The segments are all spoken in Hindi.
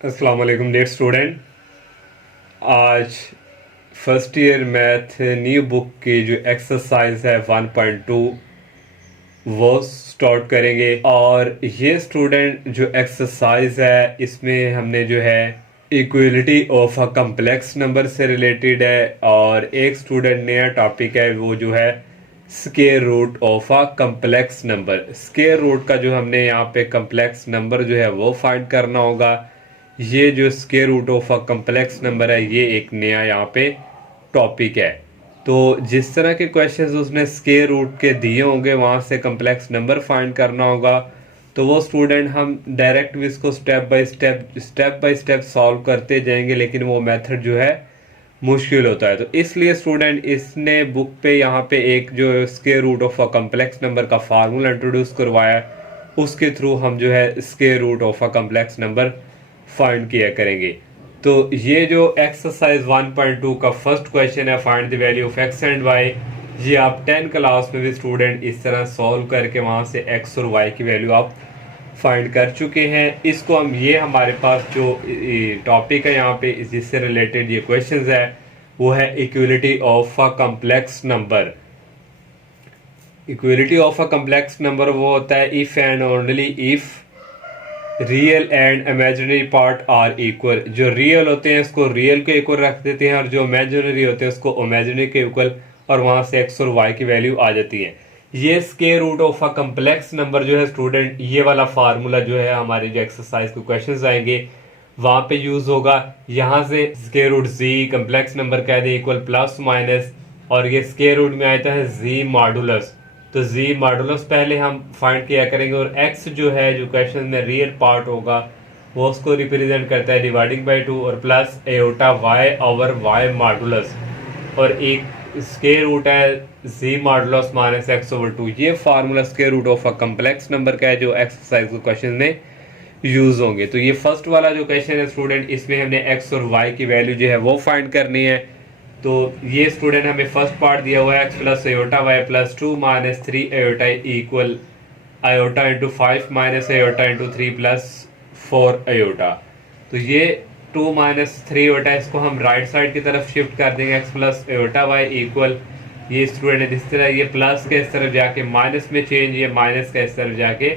अस्सलाम वालेकुम डियर स्टूडेंट। आज first year math new book की जो एक्सरसाइज है 1.2 वो स्टार्ट करेंगे। और ये स्टूडेंट जो एक्सरसाइज है इसमें हमने जो है equality of a complex number से रिलेटेड है, और एक स्टूडेंट नया टॉपिक है वो जो है square root of a complex number. Square root का जो हमने यहाँ पे कम्प्लेक्स नंबर जो है वो फाइंड करना होगा। ये जो square root of a complex number है ये एक नया यहाँ पे टॉपिक है। तो जिस तरह के क्वेश्चंस उसने स्क्वायर रूट के दिए होंगे वहाँ से कम्प्लेक्स नंबर फाइंड करना होगा, तो वो स्टूडेंट हम डायरेक्ट भी इसको स्टेप बाय स्टेप सॉल्व करते जाएंगे, लेकिन वो मेथड जो है मुश्किल होता है। तो इसलिए स्टूडेंट इसने बुक पे यहाँ पे एक जो square root of a complex number का फार्मूला इंट्रोड्यूस करवाया है, उसके थ्रू हम जो है square root of a complex number find किया करेंगे। तो ये जो एक्सरसाइज 1.2 का फर्स्ट क्वेश्चन है, find the value of X and Y, ये आप 10 क्लास में भी स्टूडेंट इस तरह सॉल्व करके वहाँ से एक्स और वाई की वैल्यू आप फाइंड कर चुके हैं। इसको हम ये हमारे पास जो टॉपिक है यहाँ पे जिससे रिलेटेड ये क्वेश्चंस है वो है equality of a complex number. Equality of a complex number वो होता है if and only if real and imaginary part are equal. जो रियल होते हैं इसको रियल के इक्वल रख देते हैं, और जो इमेजिनरी होते हैं उसको इमेजिनरी के इक्वल, और वहां से एक्स और वाई की वैल्यू आ जाती है। ये square root of a complex number जो है स्टूडेंट, ये वाला फार्मूला जो है हमारे जो एक्सरसाइज के क्वेश्चंस आएंगे वहां पे यूज होगा। यहाँ से स्क्वायर रूट जी कम्प्लेक्स नंबर कह दे इक्वल प्लस माइनस, और ये स्क्वायर रूट में आता है जी मॉडुलस। तो जी मॉडुलस पहले हम फाइंड किया करेंगे, और एक्स जो है जो क्वेश्चन में रियल पार्ट होगा वो उसको रिप्रेजेंट करता है डिवाइडिंग बाय 2, और plus iota Y over Y modulus, और एक स्क्वायर रूट है Z modulus minus X over 2। ये formula square root of a complex number का है जो एक्सरसाइज के क्वेश्चन में यूज होंगे। तो ये फर्स्ट वाला जो क्वेश्चन है स्टूडेंट, इसमें हमने एक्स और वाई की वैल्यू जो है वो फाइंड करनी है। तो ये स्टूडेंट हमें फर्स्ट पार्ट दिया हुआ है X plus iota Y plus 2 minus 3 iota equal iota into 5 minus iota into 3 plus 4 iota. तो ये 2 माइनस 3 एयोटा इसको हम राइट साइड की तरफ शिफ्ट कर देंगे, X plus iota Y equal, ये स्टूडेंट इस तरह ये प्लस के इस तरफ जाके माइनस में चेंज, ये माइनस का इस तरफ जाके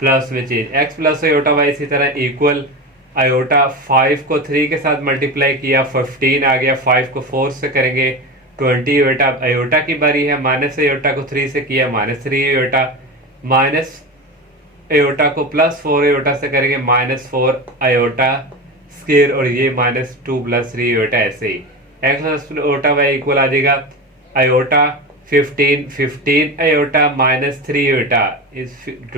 प्लस में change, X plus iota Y इसी तरह इक्वल आयोटा 5 को 3 के साथ मल्टीप्लाई किया 15 आ गया, 5 को 4 से करेंगे 20 एयोटा। आयोटा की बारी है, माइनस एयोटा को 3 से किया माइनस 3 एयोटा, माइनस एयोटा को प्लस 4 एयोटा से करेंगे माइनस 4 आयोटा स्क्वायर, और ये माइनस 2 प्लस 3 एयोटा ऐसे ही। X plus iota Y equal आ जाएगा iota 15 iota minus 3 iota,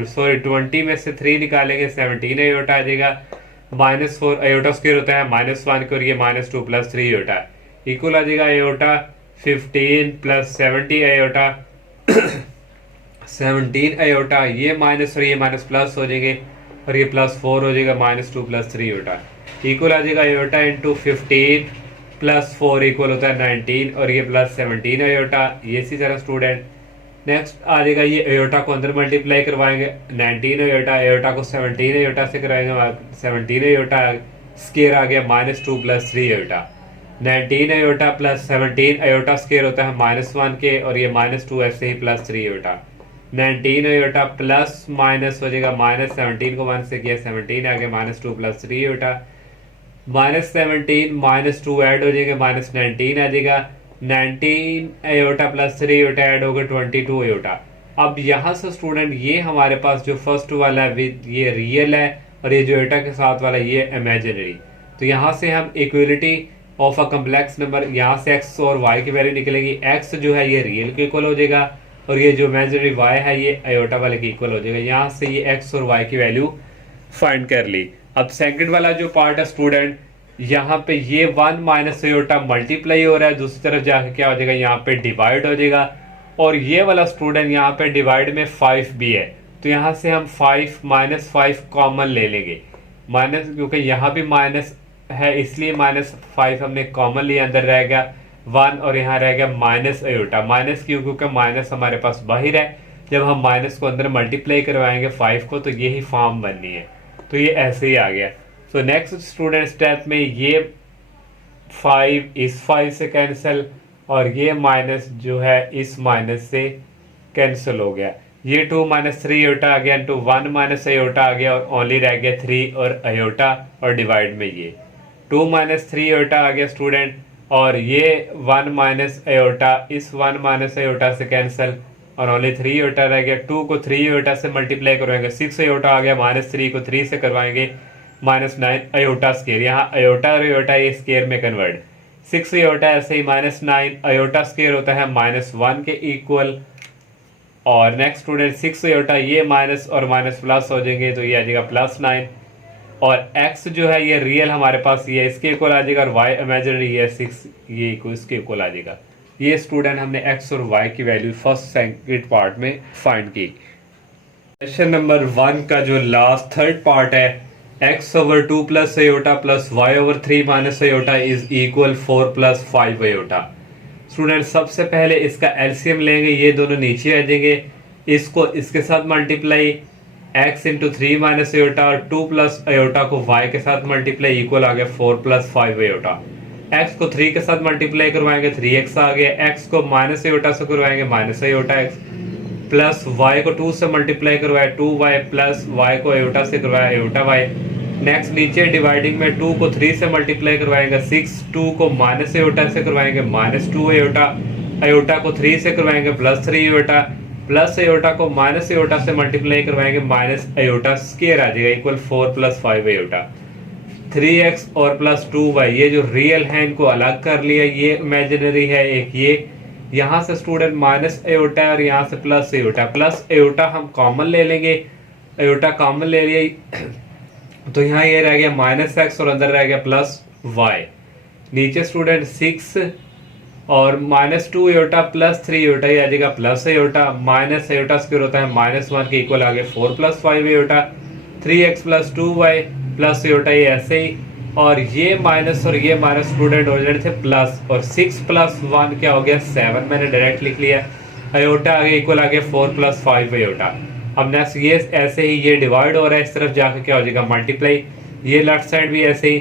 sorry 20 में से 3 निकालेंगे 17 एयोटा आ जाएगा, माइनस 4 आयोटा स्क्वायर होता है माइनस 1 के, और ये माइनस 2 प्लस 3 आयोटा इक्वल आ जाएगा आयोटा 15 प्लस 70 आयोटा 17 आयोटा, ये माइनस और ये माइनस प्लस हो जाएंगे, और ये प्लस 4 हो जाएगा माइनस 2 प्लस 3 आयोटा इक्वल आ जाएगा आयोटा इंटू 15 प्लस 4 इक्वल होता है 19, और ये प्लस 17 आयोटा। ये इसी तरह स्टूडेंट नेक्स्ट आ जाएगा, ये एयोटा को अंदर मल्टीप्लाई करवाएंगे 19 एयोटा, एयोटा को 17 एयोटा से कराएंगे 17 एयोटा स्क्वायर आ गया minus 2 plus 3 iota, 19 iota plus 17 aorta square होता है माइनस 1 के, और ये माइनस 2 ऐसे ही plus 3 iota, 19 iota plus minus हो जाएगा माइनस 17 को 1 से किया 17 आ गया minus 2 plus 3 aorta, minus 17 minus 2 add हो जाएगा माइनस 19 आ जाएगा, 19 एयोटा प्लस 3 एयोटा ऐड होगा 22 एयोटा। अब यहाँ से स्टूडेंट ये हमारे पास जो फर्स्ट वाला है ये रियल है, और ये जो एयोटा के साथ वाला ये इमेजिनरी। तो यहाँ से हम equality of a complex number, यहाँ से एक्स और वाई की वैल्यू निकलेगी, एक्स जो है ये रियल के इक्वल हो जाएगा, और ये जो इमेजिनरी वाई है ये एयोटा वाले के इक्वल हो जाएगा। यहाँ से ये एक्स और वाई की वैल्यू फाइंड कर ली। अब सेकंड वाला जो पार्ट है स्टूडेंट, यहाँ पे ये 1 माइनस एयोटा मल्टीप्लाई हो रहा है, दूसरी तरफ जाके क्या हो जाएगा यहाँ पे डिवाइड हो जाएगा, और ये वाला स्टूडेंट यहाँ पे डिवाइड में 5 भी है, तो यहाँ से हम 5 माइनस 5 कॉमन ले लेंगे, माइनस क्योंकि यहाँ भी माइनस है इसलिए माइनस 5 हमने कॉमन लिया, अंदर रह गया 1, और यहाँ रह गया माइनस एयोटा। माइनस क्यों? क्योंकि माइनस हमारे पास बाहर है, जब हम माइनस को अंदर मल्टीप्लाई करवाएंगे 5 को तो यही फॉर्म बननी है, तो ये ऐसे ही आ गया। सो नेक्स्ट स्टूडेंट स्टेप में ये 5 इस 5 से कैंसिल और ये माइनस जो है इस माइनस से कैंसिल हो गया। ये 2 माइनस 3 आयोटा आ गया इंटू 1 माइनस आयोटा आ गया और ओनली रह गया 3 और आयोटा और डिवाइड में ये 2 माइनस 3 आयोटा आ गया स्टूडेंट और ये 1 माइनस आयोटा इस 1 माइनस आयोटा से कैंसिल और ओनली 3 आयोटा रह गया। 2 को 3 आयोटा से मल्टीप्लाई करवाएंगे 6 आयोटा आ गया, माइनस 3 को 3 से करवाएंगे माइनस 9 आयोटा स्केयर, यहाँ आयोटा और आयोटा ये स्केयर में कन्वर्ट। 6 आयोटा ऐसे ही माइनस 9 आयोटा स्केयर होता है माइनस 1 के इक्वल। और नेक्स्ट स्टूडेंट 6 आयोटा ये माइनस और माइनस प्लस हो जाएंगे तो ये आ जाएगा प्लस 9 और x जो है ये रियल हमारे पास ये इसके इक्वल आ जाएगा और y इमेजिनरी है 6 ये इसके इक्वल आ जाएगा। ये स्टूडेंट हमने x और y की वैल्यू फर्स्ट सेकंड पार्ट में फाइंड की। क्वेश्चन नंबर 1 का जो लास्ट थर्ड पार्ट है x over 2 plus iota plus y over 3 minus iota is equal 4 plus 5 iota. Student सबसे पहले इसका एलसीएम लेंगे, ये दोनों नीचे आ जाएंगे, इसको इसके साथ multiply x into 3 minus iota और 2 प्लस आयोटा को y के साथ मल्टीप्लाई इक्वल आ गया 4 प्लस 5 आयोटा। x को 3 के साथ मल्टीप्लाई करवाएंगे 3x आ गया, x को माइनस आयोटा से करवाएंगे minus iota x plus y को 2 से मल्टीप्लाई करवाया 2y प्लस y को आयोटा से करवाया आयोटा y। नेक्स्ट नीचे डिवाइडिंग में 2 को 3 से मल्टीप्लाई करवाएंगे 6, 2 को माइनस आयोटा से करवाएंगे माइनस 2 आयोटा, आयोटा को 3 से करवाएंगे प्लस 3 आयोटा, प्लस आयोटा को माइनस आयोटा से मल्टीप्लाई करवाएंगे माइनस आयोटा स्क्वायर आ जाएगा इक्वल 4 प्लस 5 आयोटा। 3x और प्लस 2y ये जो रियल है इनको अलग कर लिया, ये इमेजिनरी है एक, ये यहाँ से स्टूडेंट माइनस आयोटा और यहाँ से प्लस आयोटा, प्लस आयोटा हम कॉमन ले लेंगे, आयोटा कॉमन ले लिया तो यहाँ ये रह गया माइनस x और अंदर रह गया प्लस y। नीचे स्टूडेंट 6 और माइनस 2 आयोटा प्लस 3 आयोटा ये आ जाएगा plus iota, minus iota square होता है माइनस 1 के इक्वल आ गया 4 plus 5 iota. 3x plus 2y plus iota ये ऐसे ही और ये माइनस और ये माइनस स्टूडेंट ओरिजिनल थे प्लस और 6 प्लस 1 क्या हो गया 7, मैंने डायरेक्ट लिख लिया, आयोटा आगे इक्वल आ गया 4 प्लस 5 आयोटा। अब नेक्स्ट ये ऐसे ही ये डिवाइड हो रहा है, इस तरफ जाके क्या हो जाएगा मल्टीप्लाई, ये लेफ्ट साइड भी ऐसे ही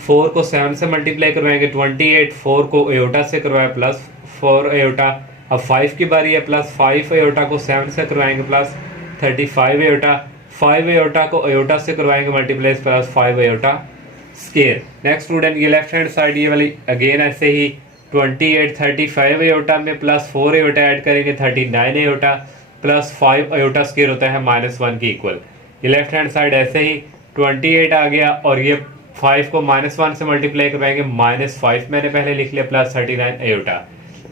4 को 7 से मल्टीप्लाई करवाएंगे 28, 4 को आयोटा से करवाया प्लस 4 आयोटा। अब 5 की बारी है, प्लस 5 आयोटा को 7 से करवाएंगे प्लस 35 आयोटा, 5 आयोटा को आयोटा से करवाएंगे multiply plus 5 iota square. Next student ये लेफ्ट हैंड साइड ये वाली अगेन ऐसे ही 28 35 आयोटा में प्लस 4 आयोटा ऐड करेंगे 39 आयोटा प्लस 5 आयोटा स्केयर होता है माइनस 1 के इक्वल। ये लेफ्ट हैंड साइड ऐसे ही 28 आ गया और ये 5 को माइनस 1 से मल्टीप्लाई करवाएंगे माइनस 5 मैंने पहले लिख लिया plus 39 iota.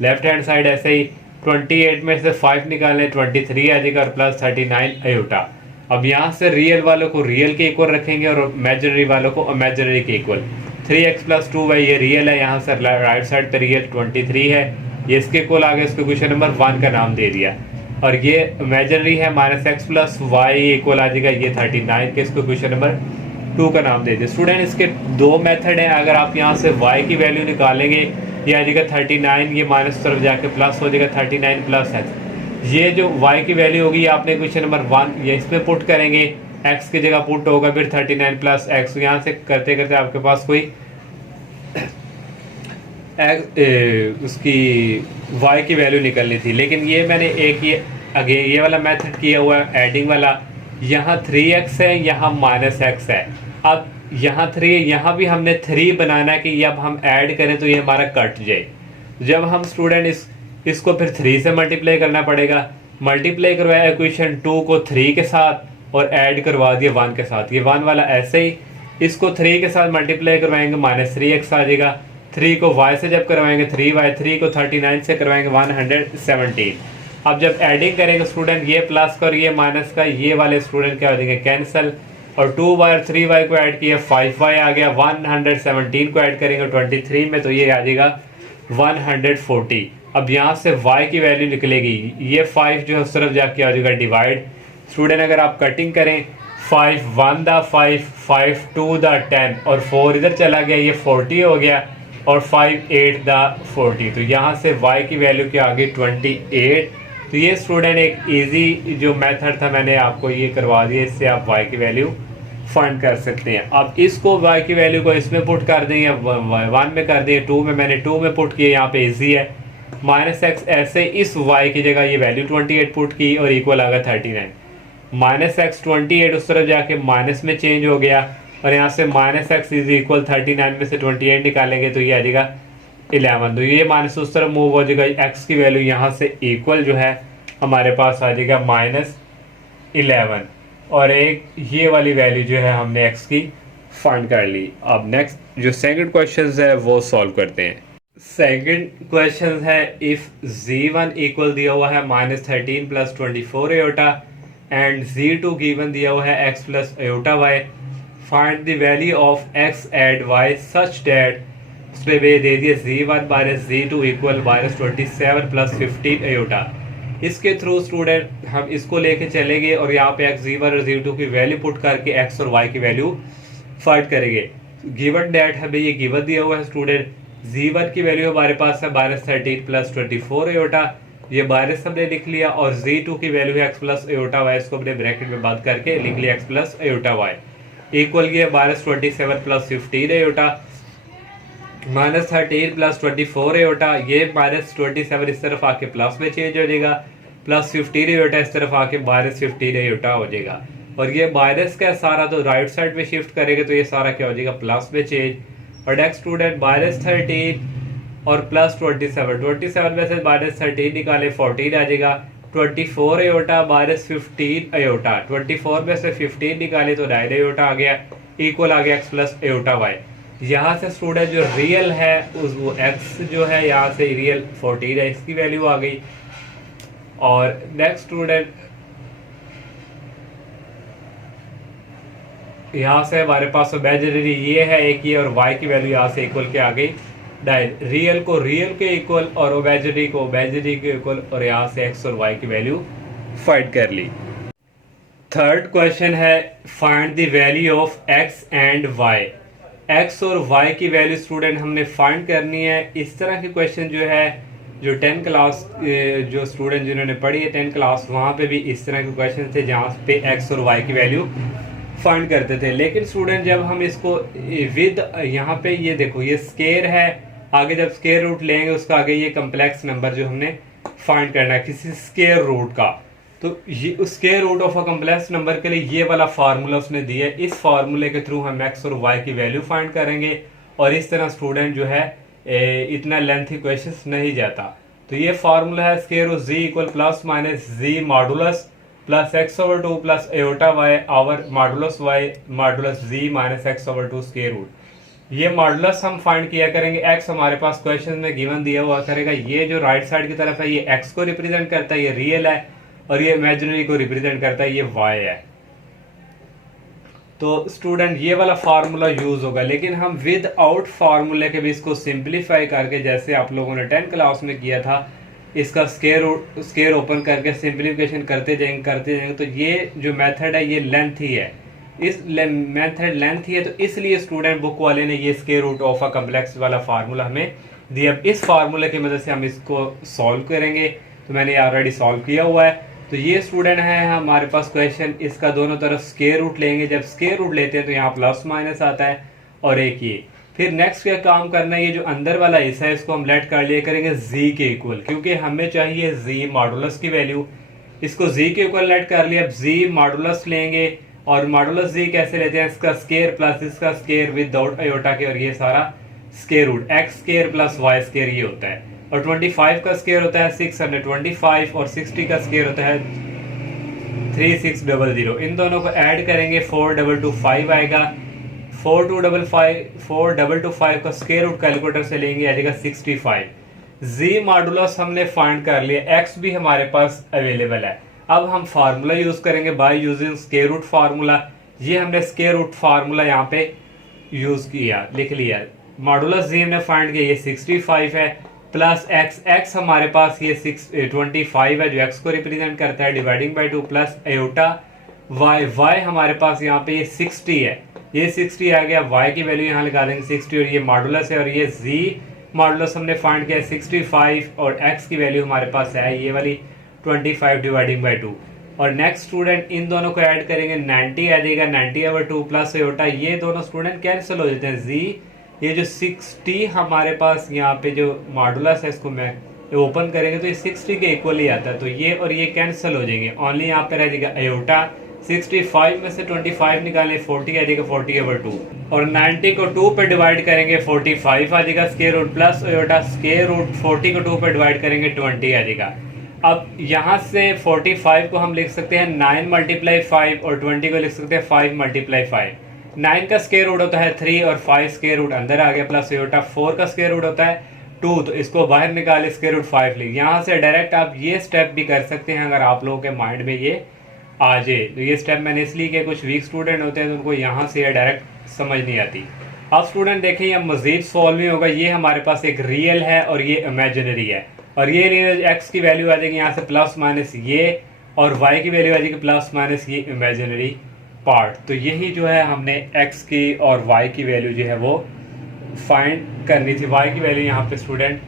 Left hand side ऐसे ही 28 में से 5 निकालने 23 आ जाएगा और प्लस 39 आयोटा। अब यहाँ से रियल वालों को रियल के इक्वल रखेंगे और इमेजिनरी वालों को इमेजिनरी के इक्वल। 3x प्लस 2y ये रियल है, यहाँ से राइट साइड पे रियल 23 है, ये इसके इक्वल आ गया, इसको क्वेश्चन नंबर 1 का नाम दे दिया। और ये इमेजिनरी है minus x plus y equal आ जाएगा ये 39 के, इसको क्वेश्चन नंबर 2 का नाम दे दिया। स्टूडेंट इसके दो मेथड हैं, अगर आप यहाँ से y की वैल्यू निकालेंगे ये आ जाएगा 39, ये माइनस तरफ जाके प्लस हो जाएगा 39 प्लस x। ये जो y की वैल्यू होगी आपने क्वेश्चन नंबर 1 ये इसमें पुट करेंगे, x की जगह पुट होगा फिर 39 प्लस एक्स। यहाँ से करते करते आपके पास कोई उसकी y की वैल्यू निकलनी थी, लेकिन ये मैंने एक ये अगेन ये वाला मेथड किया हुआ है एडिंग वाला। यहाँ 3x है, यहाँ माइनस x है। अब यहाँ 3 यहाँ भी हमने 3 बनाना है कि अब हम ऐड करें तो ये हमारा कट जाए। जब हम स्टूडेंट इसको फिर 3 से मल्टीप्लाई करना पड़ेगा, मल्टीप्लाई करवाया इक्वेशन 2 को 3 के साथ और ऐड करवा दिया 1 के साथ, ये 1 वाला ऐसे ही इसको 3 के साथ मल्टीप्लाई करवाएंगे माइनस 3x आ जाएगा। 3 को y से जब करवाएंगे 3y, 3 को 39 से करवाएंगे 117। अब जब एडिंग करेंगे स्टूडेंट ये प्लस का और ये माइनस का, ये वाले स्टूडेंट क्या हो जाएंगे कैंसिल, और 2y और 3y को ऐड किया 5y आ गया, 117 को ऐड करेंगे 23 में तो ये आ जाएगा 140। अब यहाँ से y की वैल्यू निकलेगी, ये 5 जो है उस तरफ जाके आ जाएगा डिवाइड। स्टूडेंट अगर आप कटिंग करें 5 1 द 5, 5 2 द 10 और 4 इधर चला गया, ये 40 हो गया और 5 8 द 40, तो यहाँ से y की वैल्यू क्या आ गई 28। तो ये स्टूडेंट एक इजी जो मेथड था मैंने आपको ये करवा दिया, इससे आप y की वैल्यू फाइंड कर सकते हैं। अब इसको y की वैल्यू को इसमें पुट कर दें या 1 में कर दें, 2 में, मैंने 2 में पुट किया, यहाँ पे इजी है। माइनस एक्स, ऐसे इस y की जगह ये वैल्यू 28 पुट की और इक्वल आ गया 39। माइनस एक्स 28 उस तरफ जाके माइनस में चेंज हो गया और यहाँ से माइनस एक्स इज इक्वल 39 में से 28 निकालेंगे तो ये आ जाएगा 11। तो ये माइनस उस तरफ मूव हो जाएगा, एक्स की वैल्यू यहाँ से इक्वल जो है हमारे पास आ जाएगा -11 और एक ये वाली वैल्यू जो है हमने एक्स की फाइंड कर ली। अब नेक्स्ट जो सेकंड क्वेश्चन है वो सॉल्व करते हैं। सेकंड क्वेश्चन है इफ z1 इक्वल दिया हुआ है -13 + 24 एयोटा एंड z2 गिवन दिया हुआ है x + aorta y, find the value of x and y such that, उसमें दे दिए z1 - z2 इक्वल -27 + 15 एयोटा। इसके थ्रू स्टूडेंट हम इसको लेके चलेंगे और यहाँ पे x z1 और z2 की वैल्यू पुट करके x और y की वैल्यू फाइंड करेंगे। गिवन डेट हमें ये गिवन दिया हुआ है स्टूडेंट, z1 की वैल्यू हमारे पास है -13 + 24 एयोटा, ये माइनस हमने लिख लिया, और z2 की वैल्यू है x + एयोटा y, इसको हमने ब्रैकेट में बंद करके लिख लिया x + एयोटा y इक्वल ये -27 + 15 एयोटा, -13 + 24 एयोटा, ये -27 इस तरफ आके प्लस में चेंज हो जाएगा, +15 एयोटा इस तरफ आके -15 एयोटा हो जाएगा, और ये माइनस का सारा तो राइट साइड में शिफ्ट करेंगे तो ये सारा क्या हो जाएगा प्लस में चेंज। और नेक्स्ट स्टूडेंट -13 और +27 में से -13 निकाले 14 आ जाएगा, 24 एयोटा -15 एयोटा, 24 में से 15 निकाले तो 9 एयोटा आ गया, इक्वल आ गया x + एयोटा y। यहाँ से स्टूडेंट जो रियल है उस वो x जो है यहाँ से रियल 14 है, इसकी वैल्यू आ गई। और नेक्स्ट स्टूडेंट यहाँ से हमारे पास इमेजिनरी ये है एक ये, और y की वैल्यू यहाँ से इक्वल के आ गई 9, रियल को रियल के इक्वल और इमेजिनरी को इमेजिनरी के इक्वल, और यहाँ से x और y की वैल्यू फाइंड कर ली। थर्ड क्वेश्चन है find the value of x and y, x और y की वैल्यू स्टूडेंट हमने फाइंड करनी है। इस तरह के क्वेश्चन जो है जो 10 क्लास जो स्टूडेंट जिन्होंने पढ़ी है 10 क्लास, वहाँ पे भी इस तरह के क्वेश्चन थे जहाँ पे x और y की वैल्यू फाइंड करते थे। लेकिन स्टूडेंट जब हम इसको विद यहाँ पे ये देखो ये स्केयर है, आगे जब स्केयर रूट लेंगे उसका आगे ये कम्प्लेक्स नंबर जो हमने फाइंड करना है किसी स्केयर रूट का, तो ये square root of a complex number के लिए ये वाला फार्मूला उसने दिया है, इस फार्मूले के थ्रू हम x और y की वैल्यू फाइंड करेंगे। और इस तरह स्टूडेंट जो है इतना लेंथी क्वेश्चन नहीं जाता। तो ये फार्मूला है square root z equal ±z modulus plus x/2 plus iota y over modulus y modulus z - x/2 square root. ये मॉडुलस हम फाइंड किया करेंगे, x हमारे पास क्वेश्चन में गिवन दिया हुआ करेगा, ये जो राइट साइड की तरफ है ये x को रिप्रेजेंट करता है, ये रियल है, और ये इमेजिनरी को रिप्रेजेंट करता है, ये y है। तो स्टूडेंट ये वाला फार्मूला यूज होगा, लेकिन हम विद आउट फार्मूले के भी इसको सिंप्लीफाई करके जैसे आप लोगों ने 10 क्लास में किया था, इसका स्केयर ओपन करके सिंप्लीफिकेशन करते जाएंगे तो ये जो मेथड है ये लेंथ ही है, इस मेथड लेंथ ही है, तो इसलिए स्टूडेंट बुक वाले ने ये square root of a complex वाला फार्मूला हमें दिया। इस फार्मूले की मदद से हम इसको सॉल्व करेंगे, तो मैंने ऑलरेडी सॉल्व किया हुआ है। तो ये स्टूडेंट है हमारे पास क्वेश्चन, इसका दोनों तरफ स्केयर रूट लेंगे, जब स्केयर रूट लेते हैं तो यहाँ प्लस माइनस आता है, और एक ये फिर नेक्स्ट क्या काम करना है, ये जो अंदर वाला हिस्सा है इसको हम लेट कर लिया करेंगे z के इक्वल, क्योंकि हमें चाहिए z मॉडुलस की वैल्यू, इसको z के इक्वल लेट कर लिया। अब z मॉडुलस लेंगे, और मॉडुलस z कैसे लेते हैं, इसका स्केयर प्लस इसका स्केयर विदाउट अयोटा के, और ये सारा square root x square plus y square ये होता है, और 25 का स्केयर होता है 625, और 60 का स्केयर होता है 3600। इन दोनों को ऐड करेंगे 4225 आएगा, 4225 का स्क्वायर रूट कैलकुलेटर से लेंगे आ जाएगा 65। z मॉडुलस हमने फाइंड कर लिया, x भी हमारे पास अवेलेबल है। अब हम फार्मूला यूज करेंगे by using square root formula. ये हमने स्क्वायर रूट फार्मूला यहाँ पे यूज किया, लिख लिया। मॉडुलस z हमने फाइंड किया, ये 65 है, प्लस x हमारे पास ये 25 है जो x को रिप्रेजेंट करता है, dividing by 2 plus iota y हमारे पास यहाँ पे ये 60 है, ये 60 आ गया, y की वैल्यू यहाँ लगा देंगे 60, और ये मॉडुलस है, और ये z मॉडुलस हमने फाइंड किया 65, और x की वैल्यू हमारे पास है ये वाली 25 डिवाइडिंग बाय 2। और नेक्स्ट स्टूडेंट इन दोनों को ऐड करेंगे 90 आ जाएगा, 90/2 प्लस आयोटा, ये दोनों स्टूडेंट कैंसिल हो जाते हैं। जी ये जो 60 हमारे पास यहाँ पे जो मॉडुलस है इसको मैं ओपन करेंगे तो ये 60 के इक्वल ही आता है, तो ये और ये कैंसिल हो जाएंगे। ओनली यहाँ पे रह जाएगा आयोटा। 65 में से 25 निकालें 40 आ जाएगा 40/2 और 90 को 2 पे डिवाइड करेंगे 45 आ जाएगा square root plus iota square root 40 को 2 पे डिवाइड करेंगे 20 आ जाएगा। अब यहाँ से 45 को हम लिख सकते हैं 9 × 5 और 20 को लिख सकते हैं 5 × 5। 9 का स्क्वायर रूट होता है 3 और 5 स्क्वायर रूट अंदर आ गया प्लस आयोटा। 4 का स्क्वायर रूट होता है 2, तो इसको बाहर निकाले स्क्वायर रूट 5 लिख। यहाँ से डायरेक्ट आप ये स्टेप भी कर सकते हैं अगर आप लोगों के माइंड में ये आ जाए। तो ये स्टेप मैंने इसलिए कि कुछ वीक स्टूडेंट होते हैं तो उनको यहाँ से ये डायरेक्ट समझ नहीं आती। अब स्टूडेंट देखें ये मजीद सॉल्व नहीं होगा, ये हमारे पास एक रियल है और ये इमेजिनरी है, और ये रियल एक्स की वैल्यू आ जाएगी यहाँ से प्लस माइनस ये, और वाई की वैल्यू आ जाएगी प्लस माइनस ये इमेजिनरी पार्ट। तो यही जो है हमने एक्स की और वाई की वैल्यू जो है वो फाइंड करनी थी। वाई की वैल्यू यहाँ पे स्टूडेंट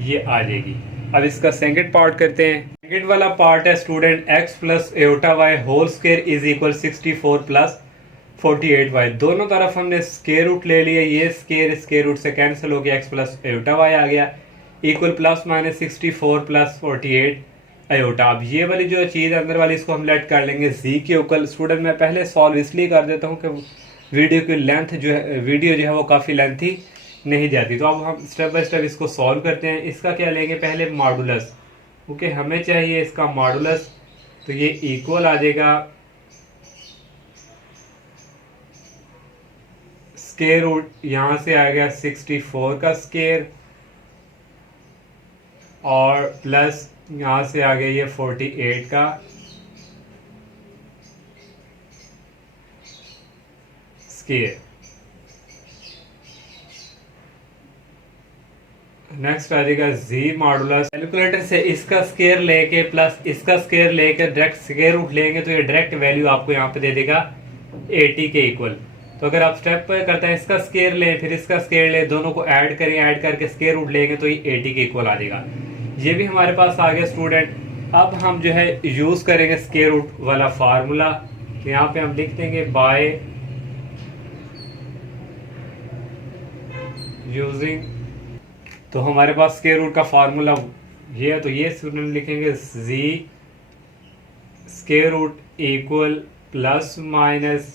ये आ जाएगी। अब इसका सेकंड पार्ट करते हैं। सेकंड वाला पार्ट है student X plus iota Y whole square is equal 64 plus 48y। दोनों तरफ हमने स्क्वायर रूट ले लिया, ये स्क्वायर रूट से कैंसिल हो गया, एक्स प्लस आयोटा वाई आ गया equal plus minus 64 plus 48 iota. अब ये वाली जो चीज़ अंदर वाली इसको हम लेट कर लेंगे z के इक्वल। स्टूडेंट मैं पहले सॉल्व इसलिए कर देता हूँ कि वीडियो की लेंथ जो है वो काफ़ी लेंथी नहीं जाती। तो अब हम स्टेप बाय स्टेप इसको सॉल्व करते हैं। इसका क्या लेंगे पहले मॉडुलस, ओके हमें चाहिए इसका मॉडुलस, तो ये इक्वल आ जाएगा स्क्वायर रूट यहाँ से आ गया 64 का स्क्वायर और प्लस यहाँ से आ गया ये 48 का स्क्वायर। नेक्स्ट आ जाएगा जी मॉडुलस। कैलकुलेटर से इसका स्क्वायर लेके प्लस इसका स्क्वायर लेके डायरेक्ट स्क्वायर रूट लेंगे तो ये डायरेक्ट वैल्यू आपको यहाँ पे दे देगा 80 के इक्वल। तो अगर आप स्टेप पर करते हैं इसका स्क्वायर लें फिर इसका स्क्वायर लें, दोनों को ऐड करें, ऐड करके स्क्वायर रूट लेंगे तो ये 80 के इक्वल आ जाएगा। ये भी हमारे पास आ गया स्टूडेंट। अब हम जो है यूज करेंगे स्क्वायर रूट वाला फार्मूला। तो यहाँ पे हम लिख देंगे बाय यूजिंग, तो हमारे पास स्क्वायर रूट का फार्मूला ये है, तो ये स्टूडेंट लिखेंगे z square root equal plus minus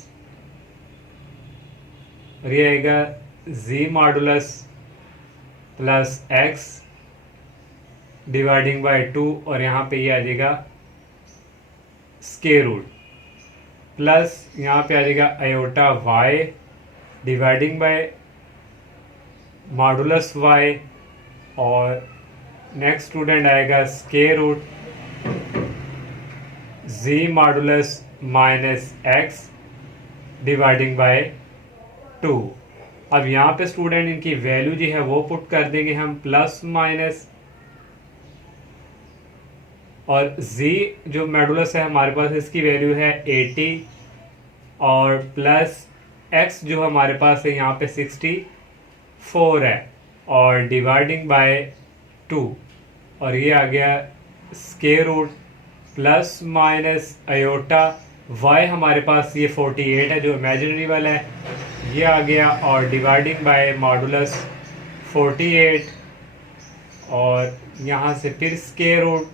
और ये आएगा z modulus plus x dividing by 2 और यहाँ पे ये आ जाएगा स्क्वायर रूट प्लस यहाँ पे आ जाएगा iota Y dividing by modulus Y और नेक्स्ट स्टूडेंट आएगा square root Z modulus minus X dividing by 2। अब यहाँ पे स्टूडेंट इनकी वैल्यू जो है वो पुट कर देंगे हम प्लस माइनस, और z जो मॉडुलस है हमारे पास इसकी वैल्यू है 80 और प्लस x जो हमारे पास है यहाँ पे 64 है और डिवाइडिंग बाय 2 और ये आ गया square root plus minus iota y हमारे पास ये 48 है जो इमेजिनरी वाला है, ये आ गया और डिवाइडिंग बाय मॉडुलस 48 और यहाँ से फिर स्क्वायर रूट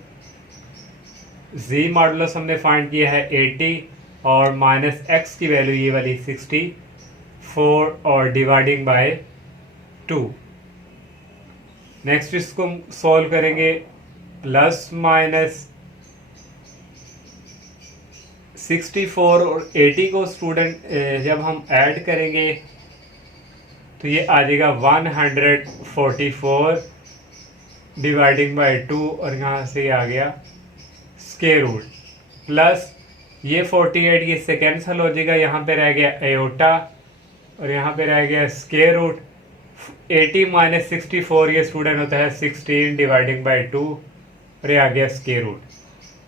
जी मॉडुलस हमने फाइंड किया है 80 और माइनस एक्स की वैल्यू ये वाली 64 और डिवाइडिंग बाय 2। नेक्स्ट इसको सॉल्व करेंगे प्लस माइनस 64 और 80 को स्टूडेंट जब हम ऐड करेंगे तो ये आ जाएगा 144 डिवाइडिंग बाय 2 और यहाँ से आ गया स्क्वायर रूट प्लस ये 48 ये से कैंसिल हो जाएगा, यहाँ पे रह गया आयोटा और यहाँ पे रह गया स्क्वायर रूट 80 माइनस 64 ये स्टूडेंट होता है 16 डिवाइडिंग बाय 2 और ये आ गया स्क्वायर रूट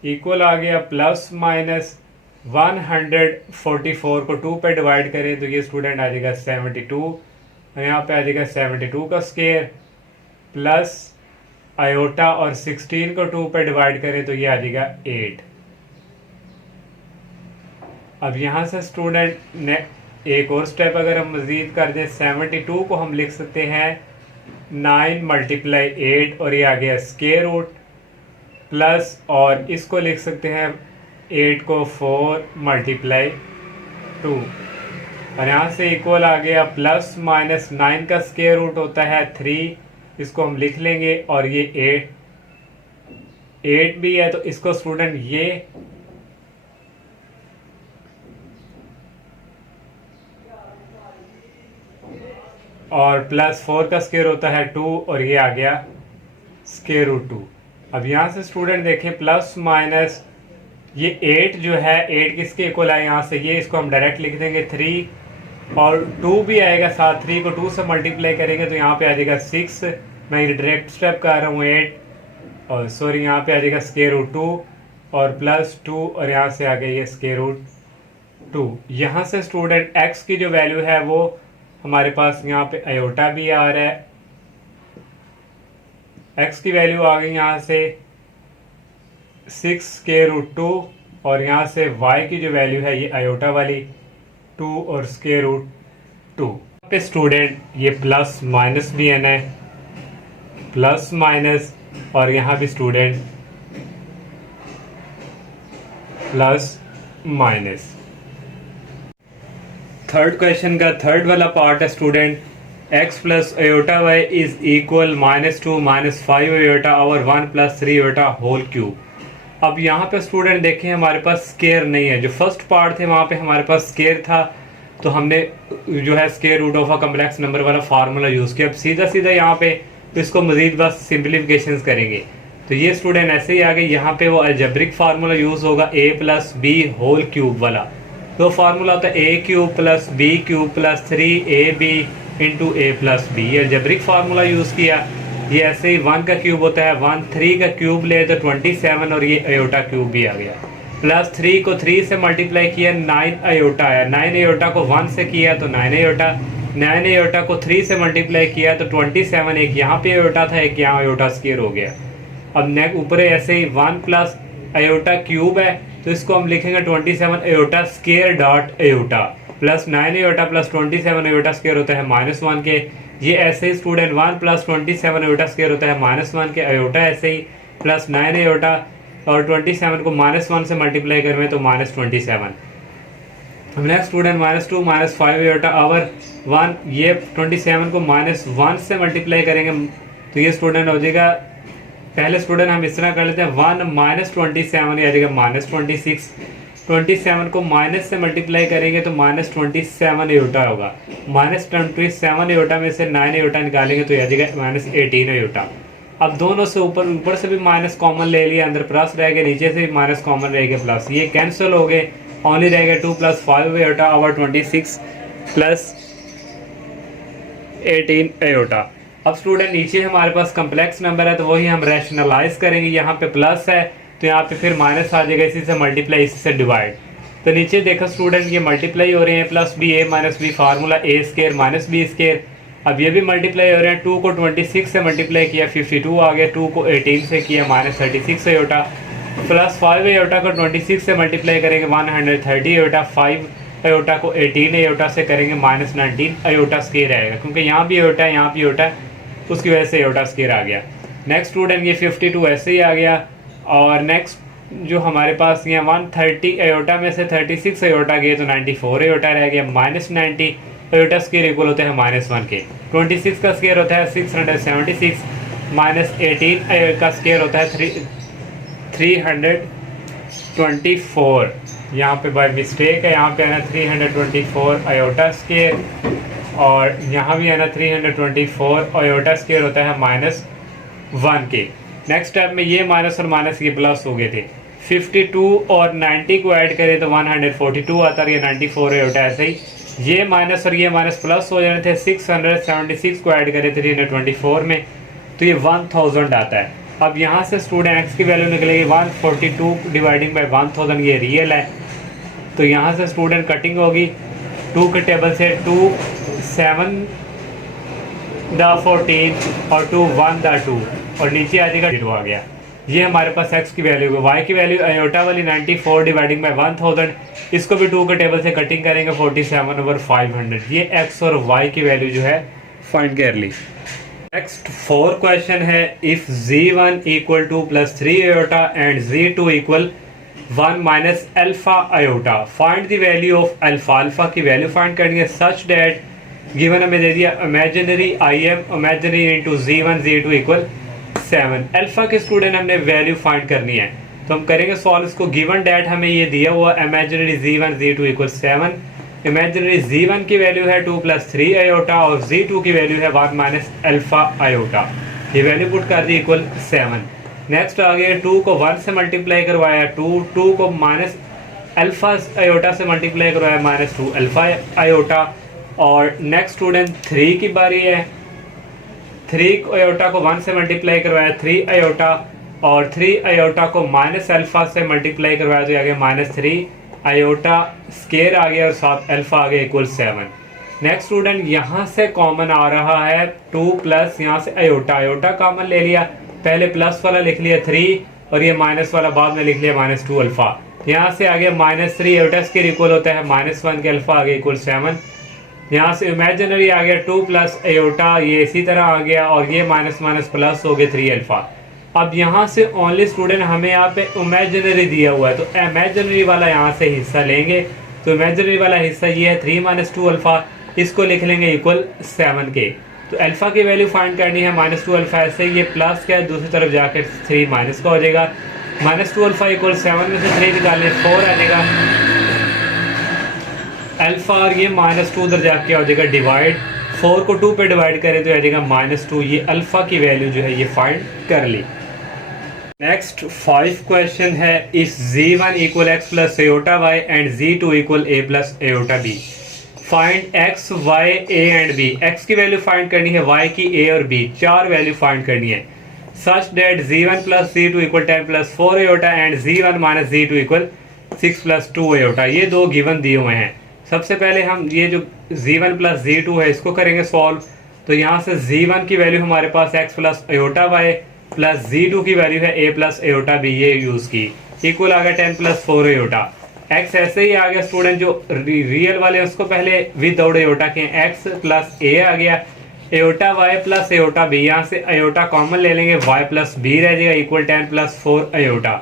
इक्वल आ गया प्लस माइनस 144 को 2 पे डिवाइड करें तो ये स्टूडेंट आ जाएगा 72 और यहाँ पे आ जाएगा 72 का स्क्वायर प्लस आयोटा और 16 को 2 पे डिवाइड करें तो ये आ जाएगा 8। अब यहाँ से स्टूडेंट ने एक और स्टेप अगर हम मज़ीद कर दें, 72 को हम लिख सकते हैं 9 मल्टीप्लाई 8 और ये आ गया स्क्वायर रूट प्लस, और इसको लिख सकते हैं 8 को 4 मल्टीप्लाई 2 और यहाँ से इक्वल आ गया प्लस माइनस 9 का स्क्वायर रूट होता है 3, इसको हम लिख लेंगे और ये 8 भी है तो इसको स्टूडेंट ये और प्लस 4 का स्क्वायर होता है 2 और ये आ गया स्क्वायर रूट 2। अब यहाँ से स्टूडेंट देखें प्लस माइनस ये 8 जो है 8 किसके इक्वल है, यहाँ से ये इसको हम डायरेक्ट लिख देंगे 3 और 2 भी आएगा साथ, 3 को 2 से मल्टीप्लाई करेंगे तो यहाँ पे आ जाएगा 6, मैं ये डायरेक्ट स्टेप कर रहा हूँ 8 और सॉरी यहाँ पे आ जाएगा स्क्वायर रूट 2 और प्लस 2 और यहाँ से आ गया ये स्क्वायर रूट 2। यहाँ से स्टूडेंट x की जो वैल्यू है वो हमारे पास यहाँ पे आयोटा भी आ रहा है, x की वैल्यू आ गई यहाँ से 6 स्क्वायर रूट 2 और यहाँ से y की जो वैल्यू है ये आयोटा वाली 2 और स्क्वायर रूट 2। पे स्टूडेंट ये प्लस माइनस भी है, प्लस माइनस और यहाँ भी student plus minus. Third question का थर्ड वाला पार्ट है student, x plus iota y is equal -2 -5 iota over 1 + 3 iota whole cube. अब यहाँ पे स्टूडेंट देखें हमारे पास स्केयर नहीं है, जो फर्स्ट पार्ट थे वहाँ पे हमारे पास स्केयर था तो हमने जो है square root of a complex number वाला फार्मूला यूज़ किया। अब सीधा सीधा यहाँ पे इसको मजीद बस सिंप्लीफिकेशन करेंगे तो ये स्टूडेंट ऐसे ही आ गए, यहाँ पे वो अलजेब्रिक फार्मूला यूज़ होगा a + b होल क्यूब वाला। तो फार्मूला होता है a³ + b³ + 3ab × a + b। ये अलजेब्रिक फार्मूला यूज़ किया। ये ऐसे ही 1 का क्यूब होता है 1, 3 का क्यूब ले तो 27 और ये आयोटा क्यूब भी आ गया, प्लस 3 को 3 से मल्टीप्लाई किया 9 आयोटा आया, 9 आयोटा को 1 से किया तो 9 आयोटा, 9 आयोटा को 3 से मल्टीप्लाई किया तो 27, एक यहाँ पे आयोटा था एक यहाँ आयोटा स्क्वायर हो गया। अब नेक्स्ट ऊपर ऐसे ही 1 प्लस आयोटा क्यूब है तो इसको हम लिखेंगे 27 iota square dot iota plus 9 iota plus 27 iota square होता है -1 के। ये ऐसे ही स्टूडेंट 1 + 27 आयोटा स्क्वायर होता है -1 के, आयोटा ऐसे ही प्लस 9 आयोटा और 27 को -1 से मल्टीप्लाई करें तो -27। अब नेक्स्ट स्टूडेंट -2 -5 आयोटा ओवर 1, ये 27 को -1 से मल्टीप्लाई करेंगे तो ये स्टूडेंट हो जाएगा, पहले स्टूडेंट हम इस तरह कर लेते हैं 1 - 27 ये आ जाएगा -26, 27 को माइनस से मल्टीप्लाई करेंगे तो -27 आयोटा होगा, -27 आयोटा में से 9 आयोटा निकालेंगे तो ये आ जाएगा -18 आयोटा। अब दोनों से ऊपर से भी माइनस कॉमन ले लिया, अंदर प्लस रह गया, नीचे से भी माइनस कॉमन रह गया प्लस, ये कैंसिल हो गए, ओनली रह गया 2 + 5 आयोटा ओवर 26 + 18 आयोटा। अब स्टूडेंट नीचे हमारे पास कम्प्लेक्स नंबर है तो वही हम रैशनलाइज करेंगे, यहाँ पे प्लस है तो यहाँ पे फिर माइनस आ जाएगा, इसी से मल्टीप्लाई इसी से डिवाइड। तो नीचे देखो स्टूडेंट ये मल्टीप्लाई हो रहे हैं, plus b a - b formula a² - b²। अब ये भी मल्टीप्लाई हो रहे हैं, 2 को 26 से मल्टीप्लाई किया 52 आ गया, 2 को 18 से किया -36 आयोटा, प्लस 5 आयोटा को 26 से मल्टीप्लाई करेंगे 130 आयोटा, 5 आयोटा को 18 आयोटा से करेंगे -19 आयोटा स्क्वायर आएगा, क्योंकि यहाँ भी आयोटा है यहाँ भी आयोटा है, उसकी वजह से आयोटा स्क्वायर आ गया। नेक्स्ट स्टूडेंट ये 52 ऐसे ही आ गया, और नेक्स्ट जो हमारे पास ये 130 आयोटा में से 36 आयोटा गए तो 94 आयोटा रह गया, -90 आयोटा स्क्वायर इक्वल होता है -1 के, 26 का स्क्वायर होता है 676 -18 का स्क्वायर होता है 324। यहाँ पे बाय मिस्टेक है, यहाँ पे है ना 324 आयोटा स्क्वायर और यहाँ भी है ना 324 आयोटा स्क्वायर होता है -1 के। नेक्स्ट स्टेप में ये माइनस और माइनस ये प्लस हो गए थे, 52 और 90 को ऐड करें तो 142 आता है, 94 आयोटा ऐसे ही, ये माइनस और ये माइनस प्लस हो जाने थे, 676 को ऐड करें 324 में तो ये 1000 आता है। अब यहाँ से स्टूडेंट x की वैल्यू निकलेगी 142 डिवाइडिंग बाई 1000, ये रियल है तो यहाँ से स्टूडेंट कटिंग होगी 2 के टेबल से 2 7 द 14 और 2 1 द 2 और नीचे आ जाएगा 0 आ गया। ये हमारे पास x की वैल्यू है। y की वैल्यू आयोटा वाली 94 डिवाइडिंग बाय 1000, इसको भी 2 के टेबल से कटिंग करेंगे 47/500। ये x और y की वैल्यू जो है फाइंड कर ली। नेक्स्ट 4 क्वेश्चन है, if z1 equal two plus 3 iota and z2 equal 1 minus alpha iota, find the value of alpha. Alpha की वैल्यू फाइंड करनी है सच डेट गिवन हमें दे दिया imaginary imaginary into z1 z2 equal 7। Alpha के स्टूडेंट हमने वैल्यू फाइंड करनी है, तो हम करेंगे सॉल्व इसको। गिवन डेट हमें ये दिया हुआ imaginary z1 z2 equal 7, imaginary z1 की वैल्यू है 2 प्लस 3 आयोटा और z2 की वैल्यू है 1 माइनस अल्फा आयोटा। ये वैल्यू पुट कर दी इक्वल 7। नेक्स्ट आ गया 2 को 1 से मल्टीप्लाई करवाया 2 को माइनस अल्फा आयोटा से मल्टीप्लाई करवाया -2 अल्फा आयोटा। और नेक्स्ट स्टूडेंट 3 की बारी है, 3 आयोटा को 1 से मल्टीप्लाई करवाया 3 आयोटा और 3 आयोटा को माइनस अल्फा से मल्टीप्लाई करवाया तो आ गया -3 आयोटा स्केयर आ गया और साथ अल्फा आ गया इक्वल 7। नेक्स्ट स्टूडेंट यहाँ से कॉमन आ रहा है 2 प्लस यहाँ से आयोटा कॉमन ले लिया, पहले प्लस वाला लिख लिया 3 और ये माइनस वाला बाद में लिख लिया -2 अल्फा। यहाँ से आ गया -3 आयोटा स्केयर इक्वल होता है -1 के अल्फा आ गया इक्वल 7। यहाँ से इमेजिनरी आ गया 2 प्लस आयोटा, ये इसी तरह आ गया और ये माइनस माइनस प्लस हो गया 3 अल्फा। अब यहाँ से ओनली स्टूडेंट हमें यहाँ पे इमेजिनरी दिया हुआ है, तो इमेजिनरी वाला यहाँ से हिस्सा लेंगे। तो इमेजिनरी वाला हिस्सा ये है 3 - 2 अल्फा, इसको लिख लेंगे इक्वल 7 के। तो अल्फा की वैल्यू फाइंड करनी है -2 अल्फा, ऐसे ये प्लस का है दूसरी तरफ जाकर 3 माइनस का हो जाएगा। -2 अल्फा इक्वल 7 में से 3 निकालें 4 आ जाएगा अल्फा और ये -2 उधर जाके हो जाएगा डिवाइड, 4 को 2 पे डिवाइड करें तो आ जाएगा -2। ये अल्फा की वैल्यू जो है ये फाइंड कर ली। नेक्स्ट 5 क्वेश्चन है, if z1 equal x plus iota y and z2 equal a plus iota b, find x y a and b। x की वैल्यू फाइंड करनी है, y की a और b, 4 वैल्यू फाइंड करनी है such that z1 plus z2 equal 10 plus 4 iota and z1 minus z2 equal 6 plus 2 iota. ये दो गिवन दिए हुए हैं। सबसे पहले हम ये जो z1 प्लस z2 है इसको करेंगे सॉल्व। तो यहाँ से z1 की वैल्यू हमारे पास x plus iota y plus z2 की वैल्यू है a प्लस आयोटा b, ये यूज की, इक्वल आ गया 10 प्लस 4 आयोटा। x ऐसे ही आ गया स्टूडेंट, जो रियल वाले हैं उसको पहले विदाउट आयोटा के x प्लस a आ गया, iota y plus iota b, यहाँ से आयोटा कॉमन ले लेंगे y प्लस b रह जाएगा equal 10 plus 4 iota.